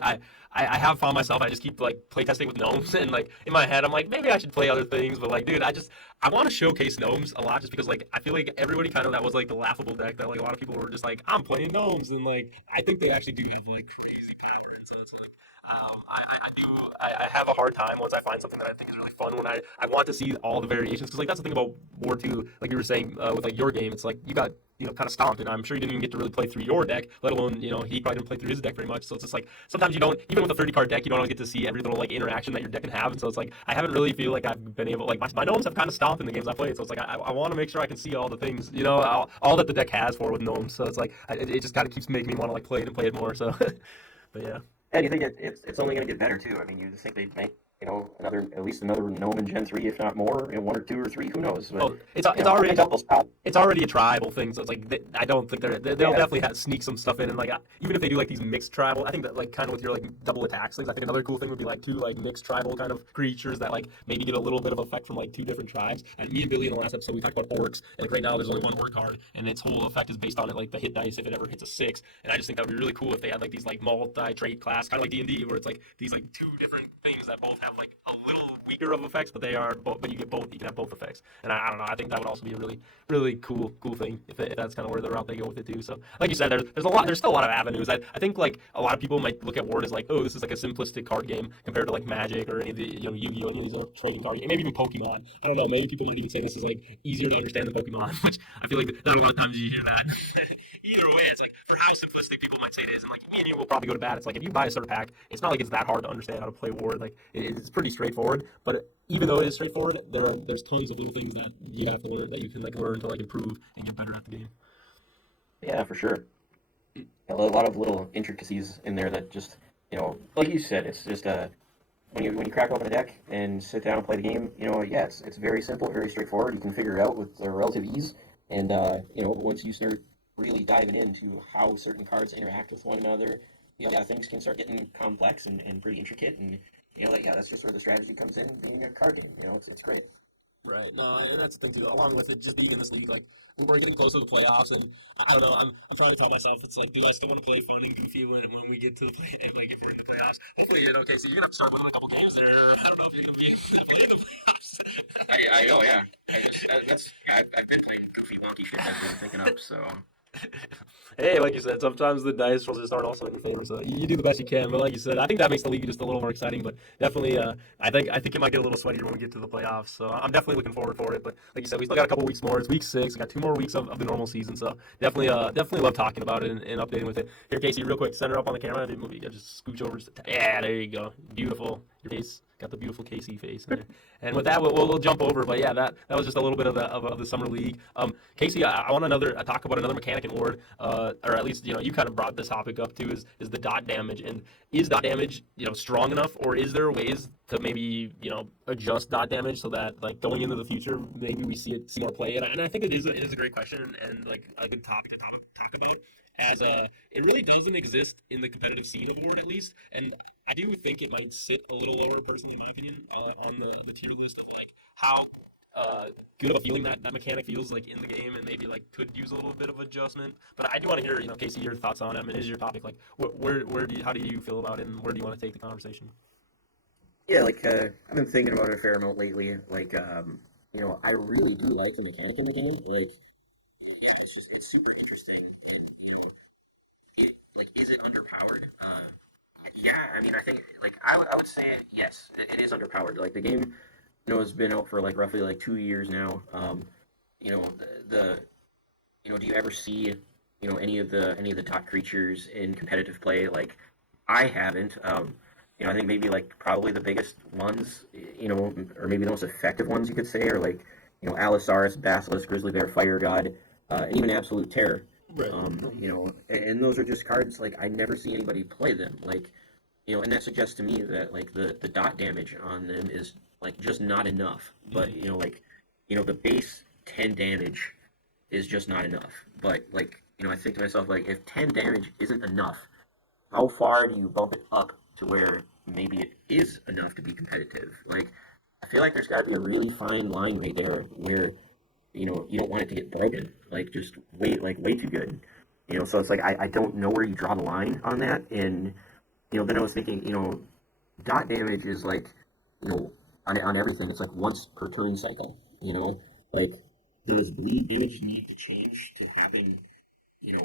I have found myself, I just keep like playtesting with gnomes, and like in my head I'm like maybe I should play other things, but like dude, I want to showcase gnomes a lot, just because like I feel like everybody kind of, that was like the laughable deck that like a lot of people were just like, I'm playing gnomes, and like I think they actually do have like crazy power, and so it's like I have a hard time once I find something that I think is really fun, when I want to see all the variations, because like that's the thing about War 2, like you were saying with like your game, it's like you got kind of stomped, and I'm sure you didn't even get to really play through your deck, let alone, he probably didn't play through his deck very much. So it's just like sometimes you don't, even with a 30 card deck, you don't get to see every little like interaction that your deck can have. And so it's like I haven't really feel like I've been able, like my gnomes have kind of stomped in the games I played. So it's like I want to make sure I can see all the things, all that the deck has for with gnomes. So it's like it just kind of keeps making me want to like play it and play it more. So, but yeah. And you think it's only going to get better too. I mean, you just think they'd make at least another gnome in Gen 3, if not more, one or two or three, who knows? But, Oh, it's already a tribal thing, so it's like I don't think they'll definitely sneak some stuff in, and like even if they do like these mixed tribal, I think that like kind of with your like double attacks things, I think another cool thing would be like two like mixed tribal kind of creatures that like maybe get a little bit of effect from like two different tribes. And me and Billy in the last episode we talked about orcs, and like right now there's only one orc card, and its whole effect is based on it like the hit dice if it ever hits a 6. And I just think that would be really cool if they had like these like multi-trait class, kind of like D&D, where it's like these like two different things that both have like a little weaker of effects, but they are both, but you get both, you can have both effects. And I don't know, I think that would also be a really cool thing if that's kind of where the route they go with it too. So like you said, there's still a lot of avenues. I think like a lot of people might look at Ward as like, oh, this is like a simplistic card game compared to like Magic or any of the Yu-Gi-Oh, any of these trading card games, maybe even Pokemon. I don't know, maybe people might even say this is like easier to understand than Pokemon, which I feel like not a lot of times you hear that. Either way, it's like for how simplistic people might say it is, and like me and you will probably go to bat. It's like if you buy a starter pack, it's not like it's that hard to understand how to play Ward. Like it's pretty straightforward, but even though it is straightforward, there's tons of little things that you have to learn, that you can like learn to like improve and get better at the game. Yeah, for sure. A lot of little intricacies in there that just, like you said, it's just when you crack open a deck and sit down and play the game, yeah, it's very simple, very straightforward. You can figure it out with relative ease, and once you start really diving into how certain cards interact with one another, yeah, things can start getting complex and pretty intricate, and that's just where the strategy comes in, being a card game. It's great. Right. No, and that's the thing too. Along with it, just being in this league, like we're getting close to the playoffs, and I don't know. I'm trying to tell myself, it's like, do I still want to play fun and goofy when we get to the play, like if we're in the playoffs? Hopefully, okay. So you're gonna have to start winning a couple games there. I don't know if you're gonna be in the playoffs. I know, yeah. I've been playing goofy, wonky shit I've been thinking up, so. Hey, like you said, sometimes the dice rolls just aren't also in your favor, so you do the best you can. But like you said, I think that makes the league just a little more exciting. But definitely, I think it might get a little sweatier when we get to the playoffs. So I'm definitely looking forward for it. But like you said, we still got a couple weeks more. It's week 6. We got 2 more weeks of the normal season. So definitely love talking about it and updating with it. Here, Casey, real quick, center up on the camera. I didn't move. You just scooch over. Yeah, there you go. Beautiful. Your face. Got the beautiful KC face in there. And with that, we'll jump over. But yeah, that was just a little bit of the summer league. Casey, I want talk about another mechanic in Ward, or at least you kind of brought this topic up too. Is the dot damage, and is dot damage strong enough, or is there ways to maybe adjust dot damage so that like going into the future maybe we see more play? And I think it is a great question, and like a good topic to talk about. as a it really doesn't exist in the competitive scene of Ward at least, and I do think it might sit a little lower, personally, in my opinion, on the tier list of like how good of a feeling that mechanic feels like in the game, and maybe like could use a little bit of adjustment. But I do want to hear, Casey, your thoughts on it. I mean, it is your topic. Like, where do you, how do you feel about it, and where do you want to take the conversation? Yeah, like I've been thinking about it a fair amount lately. Like, I really do like the mechanic in the game. Like, yeah, it's super interesting. And is it underpowered? Yeah, I mean, I think I would say yes, it is underpowered. Like the game, has been out for like roughly like 2 years now. You know, the do you ever see any of the top creatures in competitive play? Like, I haven't. I think maybe like probably the biggest ones, or maybe the most effective ones you could say are like, Allosaurus, Basilisk, Grizzly Bear, Fire God, and even Absolute Terror. Right. And those are just cards like I never see anybody play them. Like, and that suggests to me that like the dot damage on them is like just not enough. But the base 10 damage is just not enough. But like, I think to myself like if 10 damage isn't enough, how far do you bump it up to where maybe it is enough to be competitive? Like, I feel like there's got to be a really fine line right there where you don't want it to get broken, like just way too good. So it's like I don't know where you draw the line on that. And then I was thinking, dot damage is like, on everything, it's like once per turn cycle. Like, does bleed damage need to change to happen, you know,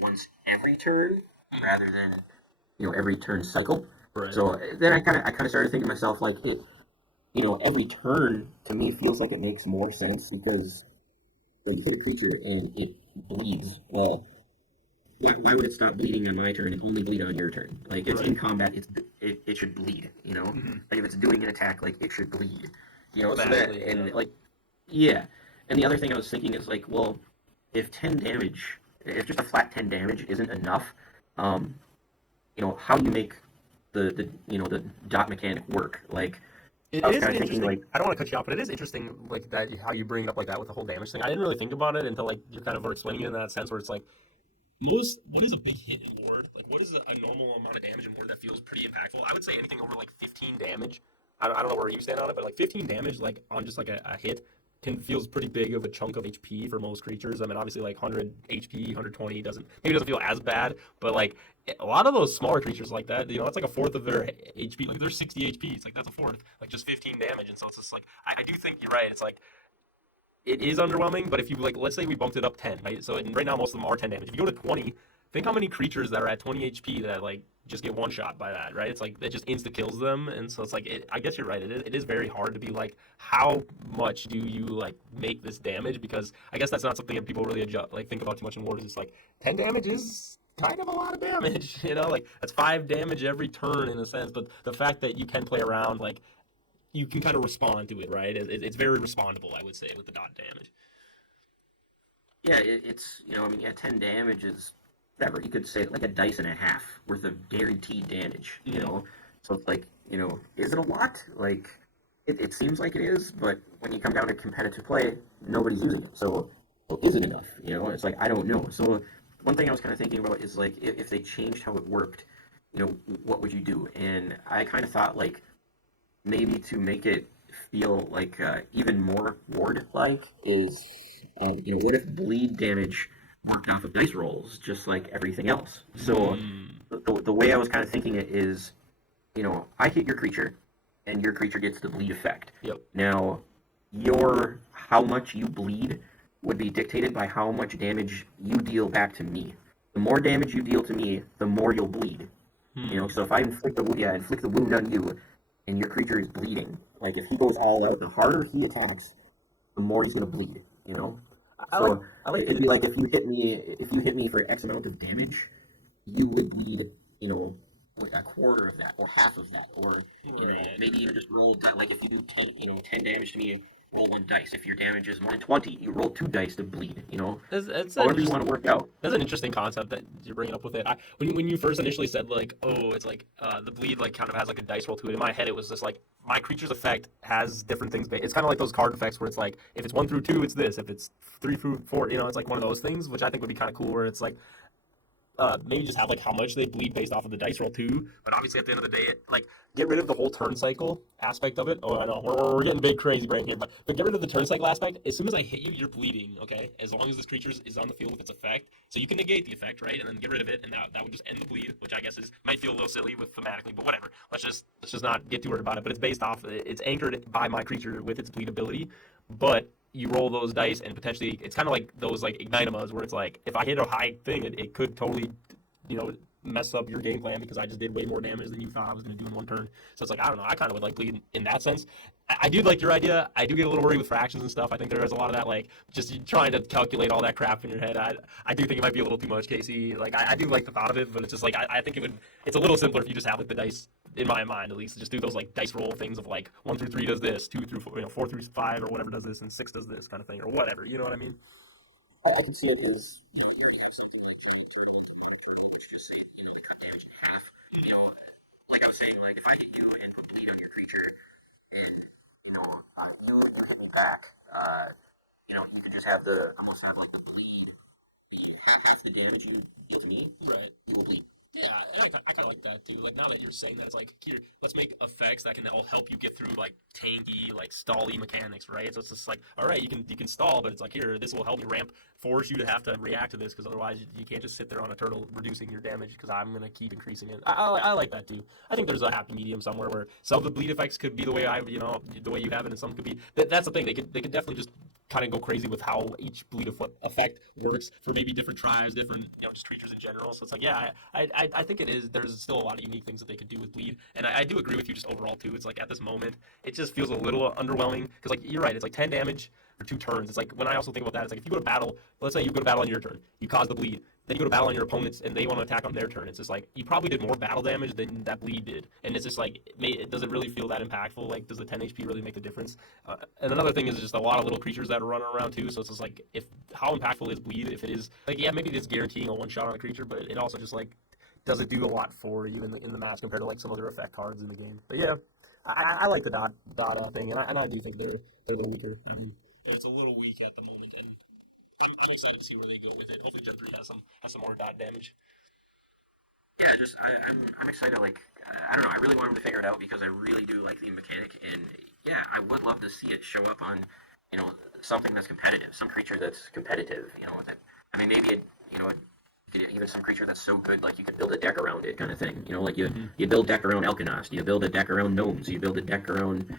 once every turn rather than every turn cycle? Right. So then I kind of started thinking to myself like every turn to me feels like it makes more sense because you hit a creature and it bleeds. Well, why would it stop bleeding on my turn and only bleed on your turn? Like, it's in combat, it should bleed. Like if it's doing an attack, like it should bleed. Like, yeah. And the other thing I was thinking is like, well, if 10 damage, if just a flat 10 damage isn't enough, how do you make the dot mechanic work? Like, It I was is kind of interesting. thinking like, I don't want to cut you off, but it is interesting, like that how you bring it up like that with the whole damage thing. I didn't really think about it until like you kind of were explaining it in that sense, where it's like what is a big hit in Ward? Like, what is a normal amount of damage in Ward that feels pretty impactful? I would say anything over like 15 damage. I don't know where you stand on it, but like 15 damage, like on just like a hit, can feels pretty big of a chunk of HP for most creatures. I mean, obviously like 100 HP, 120 doesn't feel as bad, but like a lot of those smaller creatures like that, that's like a fourth of their HP. Like they're 60 HP. It's like that's a fourth, like just 15 damage, and so it's just like I do think you're right. It's like it is underwhelming, but if you like, let's say we bumped it up 10, right? So right now most of them are 10 damage. If you go to 20, think how many creatures that are at 20 HP that like just get one shot by that, right? It's like it just insta kills them, and so it's like I guess you're right. It is very hard to be like, how much do you like make this damage? Because I guess that's not something that people really adjust, like think about too much in Wars. It's like 10 damage is kind of a lot of damage, like that's 5 damage every turn in a sense. But the fact that you can play around, like you can kind of respond to it, right? It's very respondable, I would say, with the dot damage. yeah, it's I mean, yeah, 10 damage is whatever. You could say like a dice and a half worth of guaranteed damage. So it's like, is it a lot? Like, it seems like it is, but when you come down to competitive play, nobody's using it. So, well, is it enough? It's like I don't know. So one thing I was kind of thinking about is like if they changed how it worked, what would you do? And I kind of thought like maybe to make it feel like even more Ward-like is, what if bleed damage worked off of dice rolls, just like everything else? So the way I was kind of thinking it is, I hit your creature, and your creature gets the bleed effect. Yep. Now, how much you bleed would be dictated by how much damage you deal back to me. The more damage you deal to me, the more you'll bleed. So if I inflict the wound on you, and your creature is bleeding, like if he goes all out, the harder he attacks, the more he's gonna bleed. I like it'd be like if you hit me for X amount of damage, you would bleed, like a quarter of that, or half of that, or maybe you just roll like if you do 10 damage to me, roll 1 dice. If your damage is more than 20, you roll 2 dice to bleed. It's However you want to work out. That's an interesting concept that you're bringing up with it. When you first initially said like, oh, it's like the bleed like kind of has like a dice roll to it. In my head, it was just like my creature's effect has different things. It's kind of like those card effects where it's like if it's 1 through 2, it's this. If it's 3 through 4, it's like one of those things, which I think would be kind of cool. Where it's like maybe just have like how much they bleed based off of the dice roll too. But obviously, at the end of the day, like get rid of the whole turn cycle aspect of it. Oh, I know we're getting big crazy brain here, but get rid of the turn cycle aspect. As soon as I hit you, you're bleeding. Okay, as long as this creature is on the field with its effect, so you can negate the effect, right, and then get rid of it, and that would just end the bleed, which I guess is might feel a little silly with thematically, but whatever. Let's just not get too worried about it. But it's based off. It's anchored by my creature with its bleed ability, but you roll those dice and potentially it's kind of like those like ignitemas where it's like if I hit a high thing, it could totally, you know, mess up your game plan because I just did way more damage than you thought I was going to do in one turn. So it's like I don't know. I kind of would like bleed in that sense. I do like your idea. I do get a little worried with fractions and stuff. I think there is a lot of that like just trying to calculate all that crap in your head. I do think it might be a little too much, Casey. Like I do like the thought of it, but it's just like I think it's a little simpler if you just have like the dice in my mind at least just do those like dice roll things of like 1 through 3 does this, 2 through 4, 4 through 5 or whatever does this, and 6 does this kind of thing or whatever. You know what I mean? I can see it because you already have something like Giant Turtle and Demonic Turtle, which just say they cut damage in half. You know, like I was saying, like if I hit you and put bleed on your creature, and you hit me back, you could just have almost have like the bleed be half the damage you deal to me. Right. You will bleed. Yeah, I kind of like that too. Like now that you're saying that, it's like here, let's make effects that can all help you get through like tanky, like stally mechanics, right? So it's just like, all right, you can stall, but it's like here, this will help you ramp, force you to have to react to this because otherwise you can't just sit there on a turtle reducing your damage because I'm gonna keep increasing it. I like that too. I think there's a happy medium somewhere where some of the bleed effects could be the way the way you have it, and some could be that's the thing. They could definitely just kind of go crazy with how each bleed effect works for maybe different tribes, different just creatures in general. So it's like I think it is. There's still a lot of unique things that they could do with bleed, and I do agree with you just overall too. It's like at this moment it just feels a little underwhelming because like you're right. It's like 10 damage for 2 turns. It's like when I also think about that, it's like if you go to battle, let's say you go to battle on your turn, you cause the bleed. Then you go to battle on your opponents, and they want to attack on their turn. It's just like you probably did more battle damage than that bleed did, and it's just like, does it really feel that impactful? Like, does the 10 HP really make the difference? And another thing is just a lot of little creatures that are running around too. So it's just like, how impactful is bleed? If it is like, yeah, maybe it's guaranteeing a one shot on a creature, but it also just like, does it do a lot for you in the match compared to like some other effect cards in the game? But yeah, I like the dot thing, and I do think they're a little weaker. I mean, it's a little weak at the moment, and I'm excited to see where they go with it. Hopefully, Gen 3 has some more dot damage. Yeah, I'm excited. Like I don't know, I really want them to figure it out because I really do like the mechanic, and yeah, I would love to see it show up on something that's competitive, some creature that's competitive. That I mean maybe even some creature that's so good like you could build a deck around it kind of thing. Like you build deck around Alkanost, you build a deck around gnomes, you build a deck around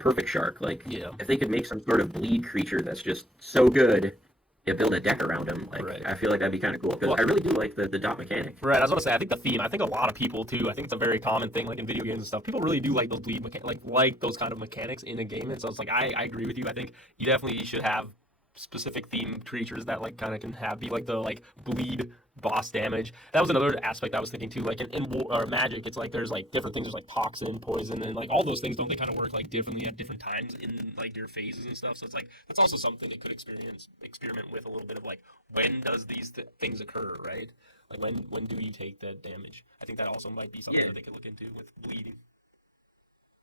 Perfect Shark. Like if they could make some sort of bleed creature that's just so good. You build a deck around him. Like right. I feel like that'd be kind of cool because I really do like the dot mechanic. Right. I was gonna say I think the theme. I think a lot of people too. I think it's a very common thing, like in video games and stuff. People really do like those bleed like those kind of mechanics in a game. And so it's like I agree with you. I think you definitely should have specific themed creatures that like kind of can be like the like bleed boss damage. That was another aspect I was thinking too. Like in Magic, it's like there's like different things. There's like toxin, poison, and like all those things. Don't they kind of work like differently at different times in like your phases and stuff? So it's like that's also something they could experiment with a little bit of like when does these things occur, right? Like when do you take that damage? I think that also might be something that they could look into with bleeding.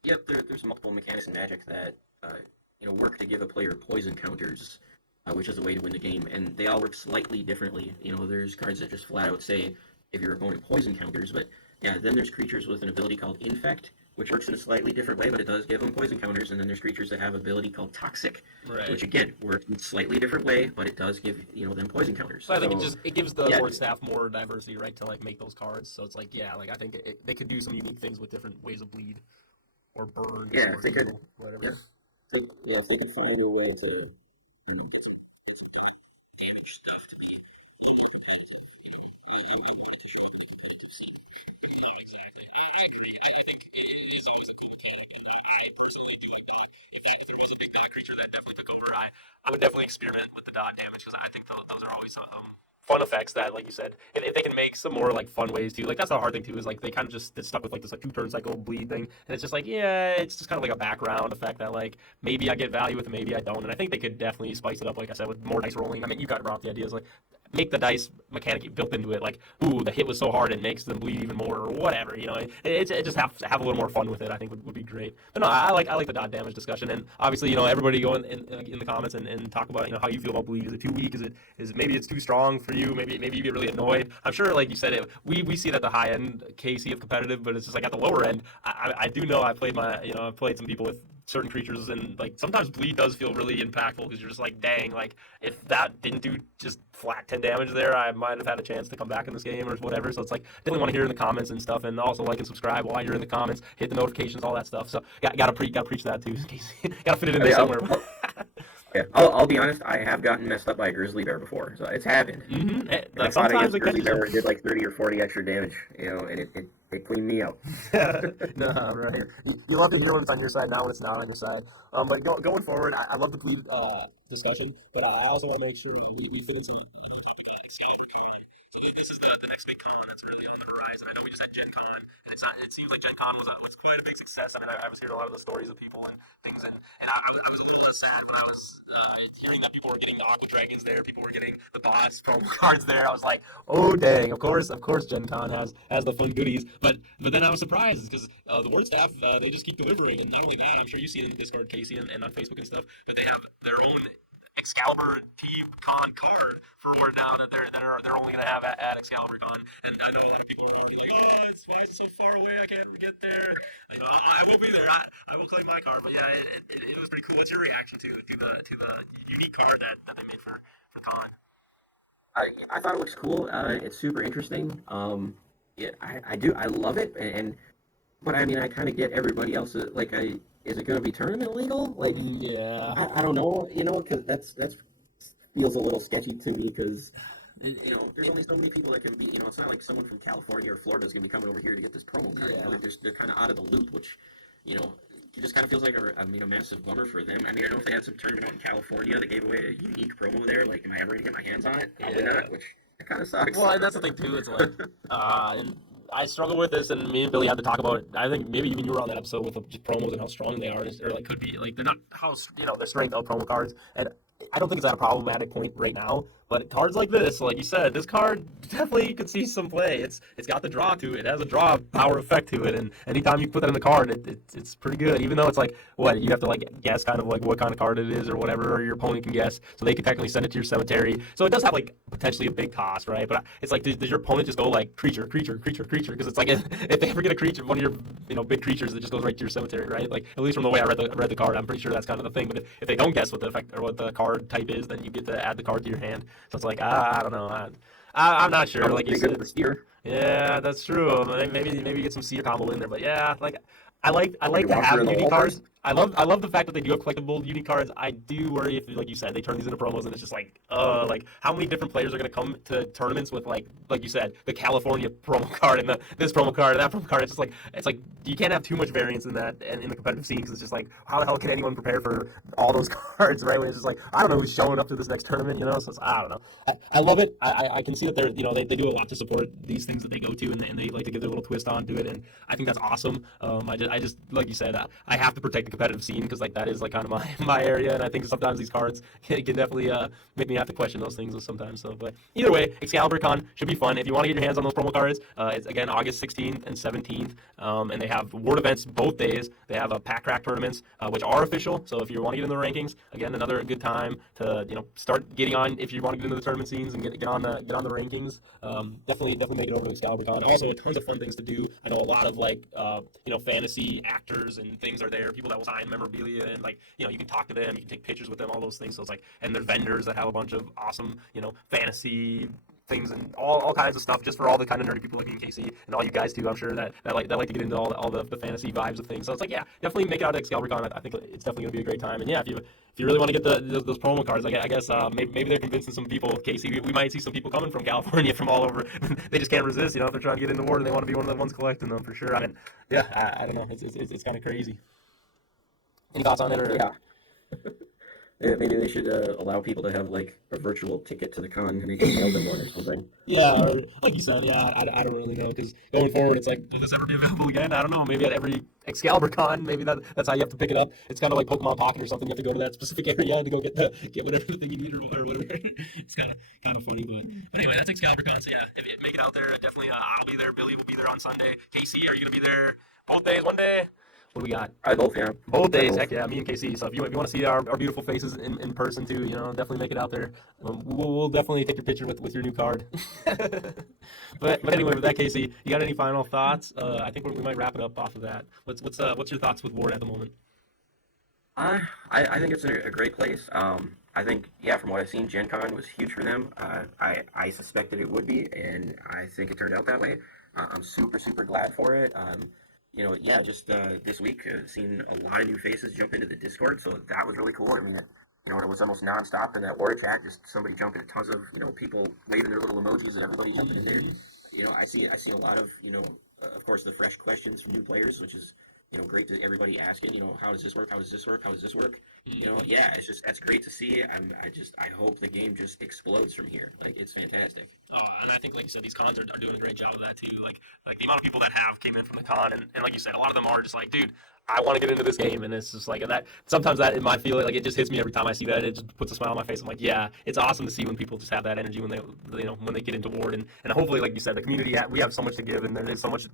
Yep, there's multiple mechanics in Magic that work to give a player poison counters. Which is a way to win the game, and they all work slightly differently. There's cards that just flat out say if your opponent poison counters, but yeah, then there's creatures with an ability called Infect, which works in a slightly different way, but it does give them poison counters, and then there's creatures that have an ability called Toxic, right. Which again works in a slightly different way, but it does give them poison counters. So I think it gives the board staff more diversity, right, to like make those cards. So it's like I think they could do some unique things with different ways of bleed or burn. Yeah, or if they could. Whatever. Yeah. If they could find a way to. Damage stuff to be competitive. You get to show up in a competitive scene. Yeah, exactly. I think it is always a cool mechanic, and I personally do it. If there was a big dot creature that definitely took over, I would definitely experiment with the dot damage because I think those are always fun effects that, like you said, if they can make some more like fun ways too. Like that's the hard thing too is like they kind of just get stuck with like this like 2 turn cycle bleed thing, and it's just like it's just kind of like a background effect that like maybe I get value with it, maybe I don't. And I think they could definitely spice it up, like I said, with more dice rolling. I mean, you got brought up the ideas like make the dice mechanic built into it, like, ooh, the hit was so hard it makes them bleed even more, or whatever. It just have a little more fun with it. I think would be great. But no, I like the dot damage discussion, and obviously, everybody go in the comments and talk about how you feel about bleed. Is it too weak? Is maybe it's too strong for you? Maybe you get really annoyed. I'm sure, like you said, we see it at the high end KC of competitive, but it's just like at the lower end. I do know I played I've played some people with certain creatures, and like sometimes bleed does feel really impactful because you're just like, dang, like if that didn't do just flat 10 damage there, I might have had a chance to come back in this game or whatever. So it's like definitely want to hear in the comments and stuff, and also like and subscribe while you're in the comments, hit the notifications, all that stuff. So gotta preach that too. Gotta fit it in there somewhere. Yeah, I'll be honest. I have gotten messed up by a grizzly bear before, so it's happened. Mm-hmm. And I fought against a grizzly bear did like 30 or 40 extra damage, and it cleaned me out. No, right. You love to hear when it's on your side, now when it's not on your side. But going forward, I love the bleed discussion, but I also want to make sure we fit in some topic Excalibur Con. So this is the next big con that's really on the horizon. I know we just had Gen Con, and it seems like Gen Con was quite a big success. I mean, I was hearing a lot of the stories of people and things, and I was a little sad when I was hearing that people were getting the Aqua Dragons there, people were getting the boss promo cards there. I was like, oh dang, of course Gen Con has the fun goodies, but then I was surprised because the word staff they just keep delivering, and not only that, I'm sure you see it in Discord, Casey, and on Facebook and stuff, but they have their own Excalibur Team Con card for Ward now that they're only gonna have at Excalibur Con, and I know a lot of people are already like, oh, why is it so far away? I can't get there. I will be there. I will claim my card, but yeah, it was pretty cool. What's your reaction to the unique card that they made for Con? I thought it looks cool. It's super interesting. Yeah, I love it, but I mean, I kind of get everybody else. Is it going to be tournament legal? Like, yeah, I don't know, because that's feels a little sketchy to me because, there's only so many people that can be, it's not like someone from California or Florida is going to be coming over here to get this promo card. Yeah. They're kind of out of the loop, which, it just kind of feels like a massive bummer for them. I mean, I know if they had some tournament out in California that gave away a unique promo there, like, am I ever going to get my hands on it? Probably not, which it kind of sucks. Well, and that's the thing too. It's like, and I struggle with this, and me and Billy had to talk about it. I think maybe even you were on that episode with just promos and how strong they are, or like could be like they're not how their strength of promo cards, and I don't think it's at a problematic point right now. But cards like this, like you said, this card definitely could see some play. It's got the draw to it. It has a draw power effect to it, and anytime you put that in the card, it's pretty good. Even though it's like you have to like guess kind of like what kind of card it is or whatever, or your opponent can guess, so they can technically send it to your cemetery. So it does have like potentially a big cost, right? But it's like does your opponent just go like creature? Because it's like if they ever get a creature, one of your big creatures, that just goes right to your cemetery, right? Like at least from the way I read the card, I'm pretty sure that's kind of the thing. But if they don't guess what the effect or what the card type is, then you get to add the card to your hand. So it's like I don't know. I'm not sure. Like you said, yeah, that's true. Maybe get some seer combo in there. But yeah, like I like to have unique cards. I love the fact that they do have collectible unique cards. I do worry if, like you said, they turn these into promos and it's just like how many different players are going to come to tournaments with like you said, the California promo card and this promo card and that promo card. It's like you can't have too much variance in that and in the competitive scene because it's just like how the hell can anyone prepare for all those cards, right? When it's just like I don't know who's showing up to this next tournament, So I don't know. I love it. I can see that they're they do a lot to support these things that they go to and they like to give their little twist onto it, and I think that's awesome. I just like you said, I have to protect the competitive scene because like that is like kind of my area, and I think sometimes these cards can definitely make me have to question those things sometimes. So, but either way, Excalibur Con should be fun. If you want to get your hands on those promo cards, it's again August 16th and 17th, and they have Ward events both days. They have pack crack tournaments, which are official. So if you want to get in the rankings, again another good time to start getting on if you want to get into the tournament scenes and get on the rankings. Definitely make it over to Excalibur Con. Also, tons of fun things to do. I know a lot of like fantasy actors and things are there. People that will sign memorabilia and like you can talk to them, you can take pictures with them, all those things. So it's like, and they're vendors that have a bunch of awesome fantasy things and all kinds of stuff just for all the kind of nerdy people like me and Casey and all you guys too. I'm sure that like to get into all the fantasy vibes of things. So it's like, yeah, definitely make it out to Excalibur Con. I think it's definitely gonna be a great time. And yeah, if you really want to get those promo cards, I guess maybe they're convincing some people. Casey, we might see some people coming from California from all over. They just can't resist. If they're trying to get into Ward and they want to be one of the ones collecting them for sure. I mean, yeah, I don't know. It's kind of crazy. Any thoughts on it? Or? Yeah. Yeah, maybe they should allow people to have like a virtual ticket to the con and they can mail them one or something. Yeah, or like you said, yeah, I don't really know because going forward, it's like, will this ever be available again? I don't know. Maybe at every Excalibur con, maybe that's how you have to pick it up. It's kind of like Pokemon Pocket or something. You have to go to that specific area to go get whatever thing you need or whatever. It's kind of funny, but anyway, that's Excalibur con. So yeah, if you make it out there, definitely I'll be there. Billy will be there on Sunday. Casey, are you gonna be there both days? One day? What do we got? I both, yeah. Both days, Both. heck yeah, me and KC. So if you want to see our beautiful faces in person too, definitely make it out there. We'll definitely take your picture with your new card. but anyway, with that, KC, you got any final thoughts? I think we might wrap it up off of that. What's your thoughts with Ward at the moment? I think it's a great place. I think, yeah, from what I've seen, Gen Con was huge for them. I suspected it would be, and I think it turned out that way. I'm super, super glad for it. Yeah, just this week, seen a lot of new faces jump into the Discord, so that was really cool. I mean, it was almost nonstop in that war chat, just somebody jumping, tons of, people waving their little emojis and everybody jumping in there. I see a lot of, of course, the fresh questions from new players, which is, great to everybody asking, how does this work? How does this work? How does this work? Yeah, that's great to see. I hope the game just explodes from here. Like, it's fantastic. Oh, and I think, like you said, these cons are doing a great job of that too. Like the amount of people that have came in from the con, and like you said, a lot of them are just like, dude, I want to get into this game, and it's just like that. Sometimes that in my feeling, like it just hits me every time I see that. It just puts a smile on my face. I'm like, yeah, it's awesome to see when people just have that energy when they get into Ward, and hopefully, like you said, the community we have so much to give, and there's so much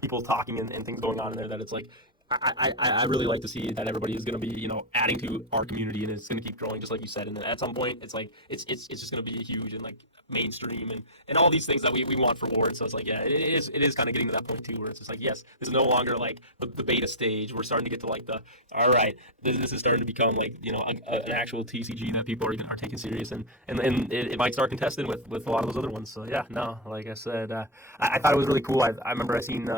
people talking and things going on in there that it's like. I really like to see that everybody is going to be adding to our community and it's going to keep growing just like you said, and at some point it's like it's just going to be huge and like mainstream and all these things that we want for Ward. So it's like, yeah, it is kind of getting to that point too where it's just like, yes, this is no longer like the beta stage. We're starting to get to like all right, this is starting to become like an actual TCG that people are taking serious, and it might start contesting with a lot of those other ones. So yeah, no, like I said, I thought it was really cool. I remember I seen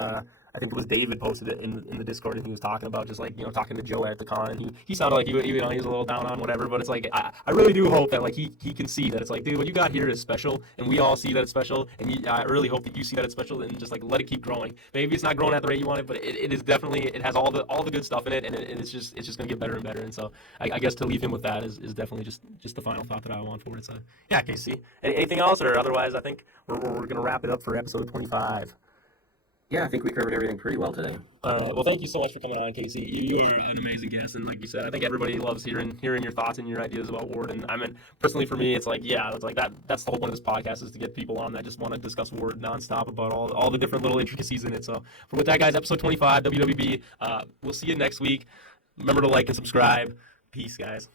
I think it was David posted it in the Discord, and he was talking about just like talking to Joe at the con, and he sounded like he was a little down on whatever, but it's like I really do hope that like he can see that it's like, dude, what you got here is special, and we all see that it's special, and I really hope that you see that it's special, and just like let it keep growing. Maybe it's not growing at the rate you want it, but it is definitely, it has all the good stuff in it, and it's just gonna get better and better. And so I guess to leave him with that is definitely just the final thought that I want for it. So yeah, Casey, anything else, or otherwise I think we're gonna wrap it up for episode 25. Yeah, I think we covered everything pretty well today. Well, thank you so much for coming on, Casey. You are an amazing guest, and like you said, I think everybody loves hearing your thoughts and your ideas about Ward. And I mean, personally, for me, it's like, yeah, it's like that's the whole point of this podcast is to get people on that just want to discuss Ward nonstop about all the different little intricacies in it. So, with that, guys, episode 25, WWB. We'll see you next week. Remember to like and subscribe. Peace, guys.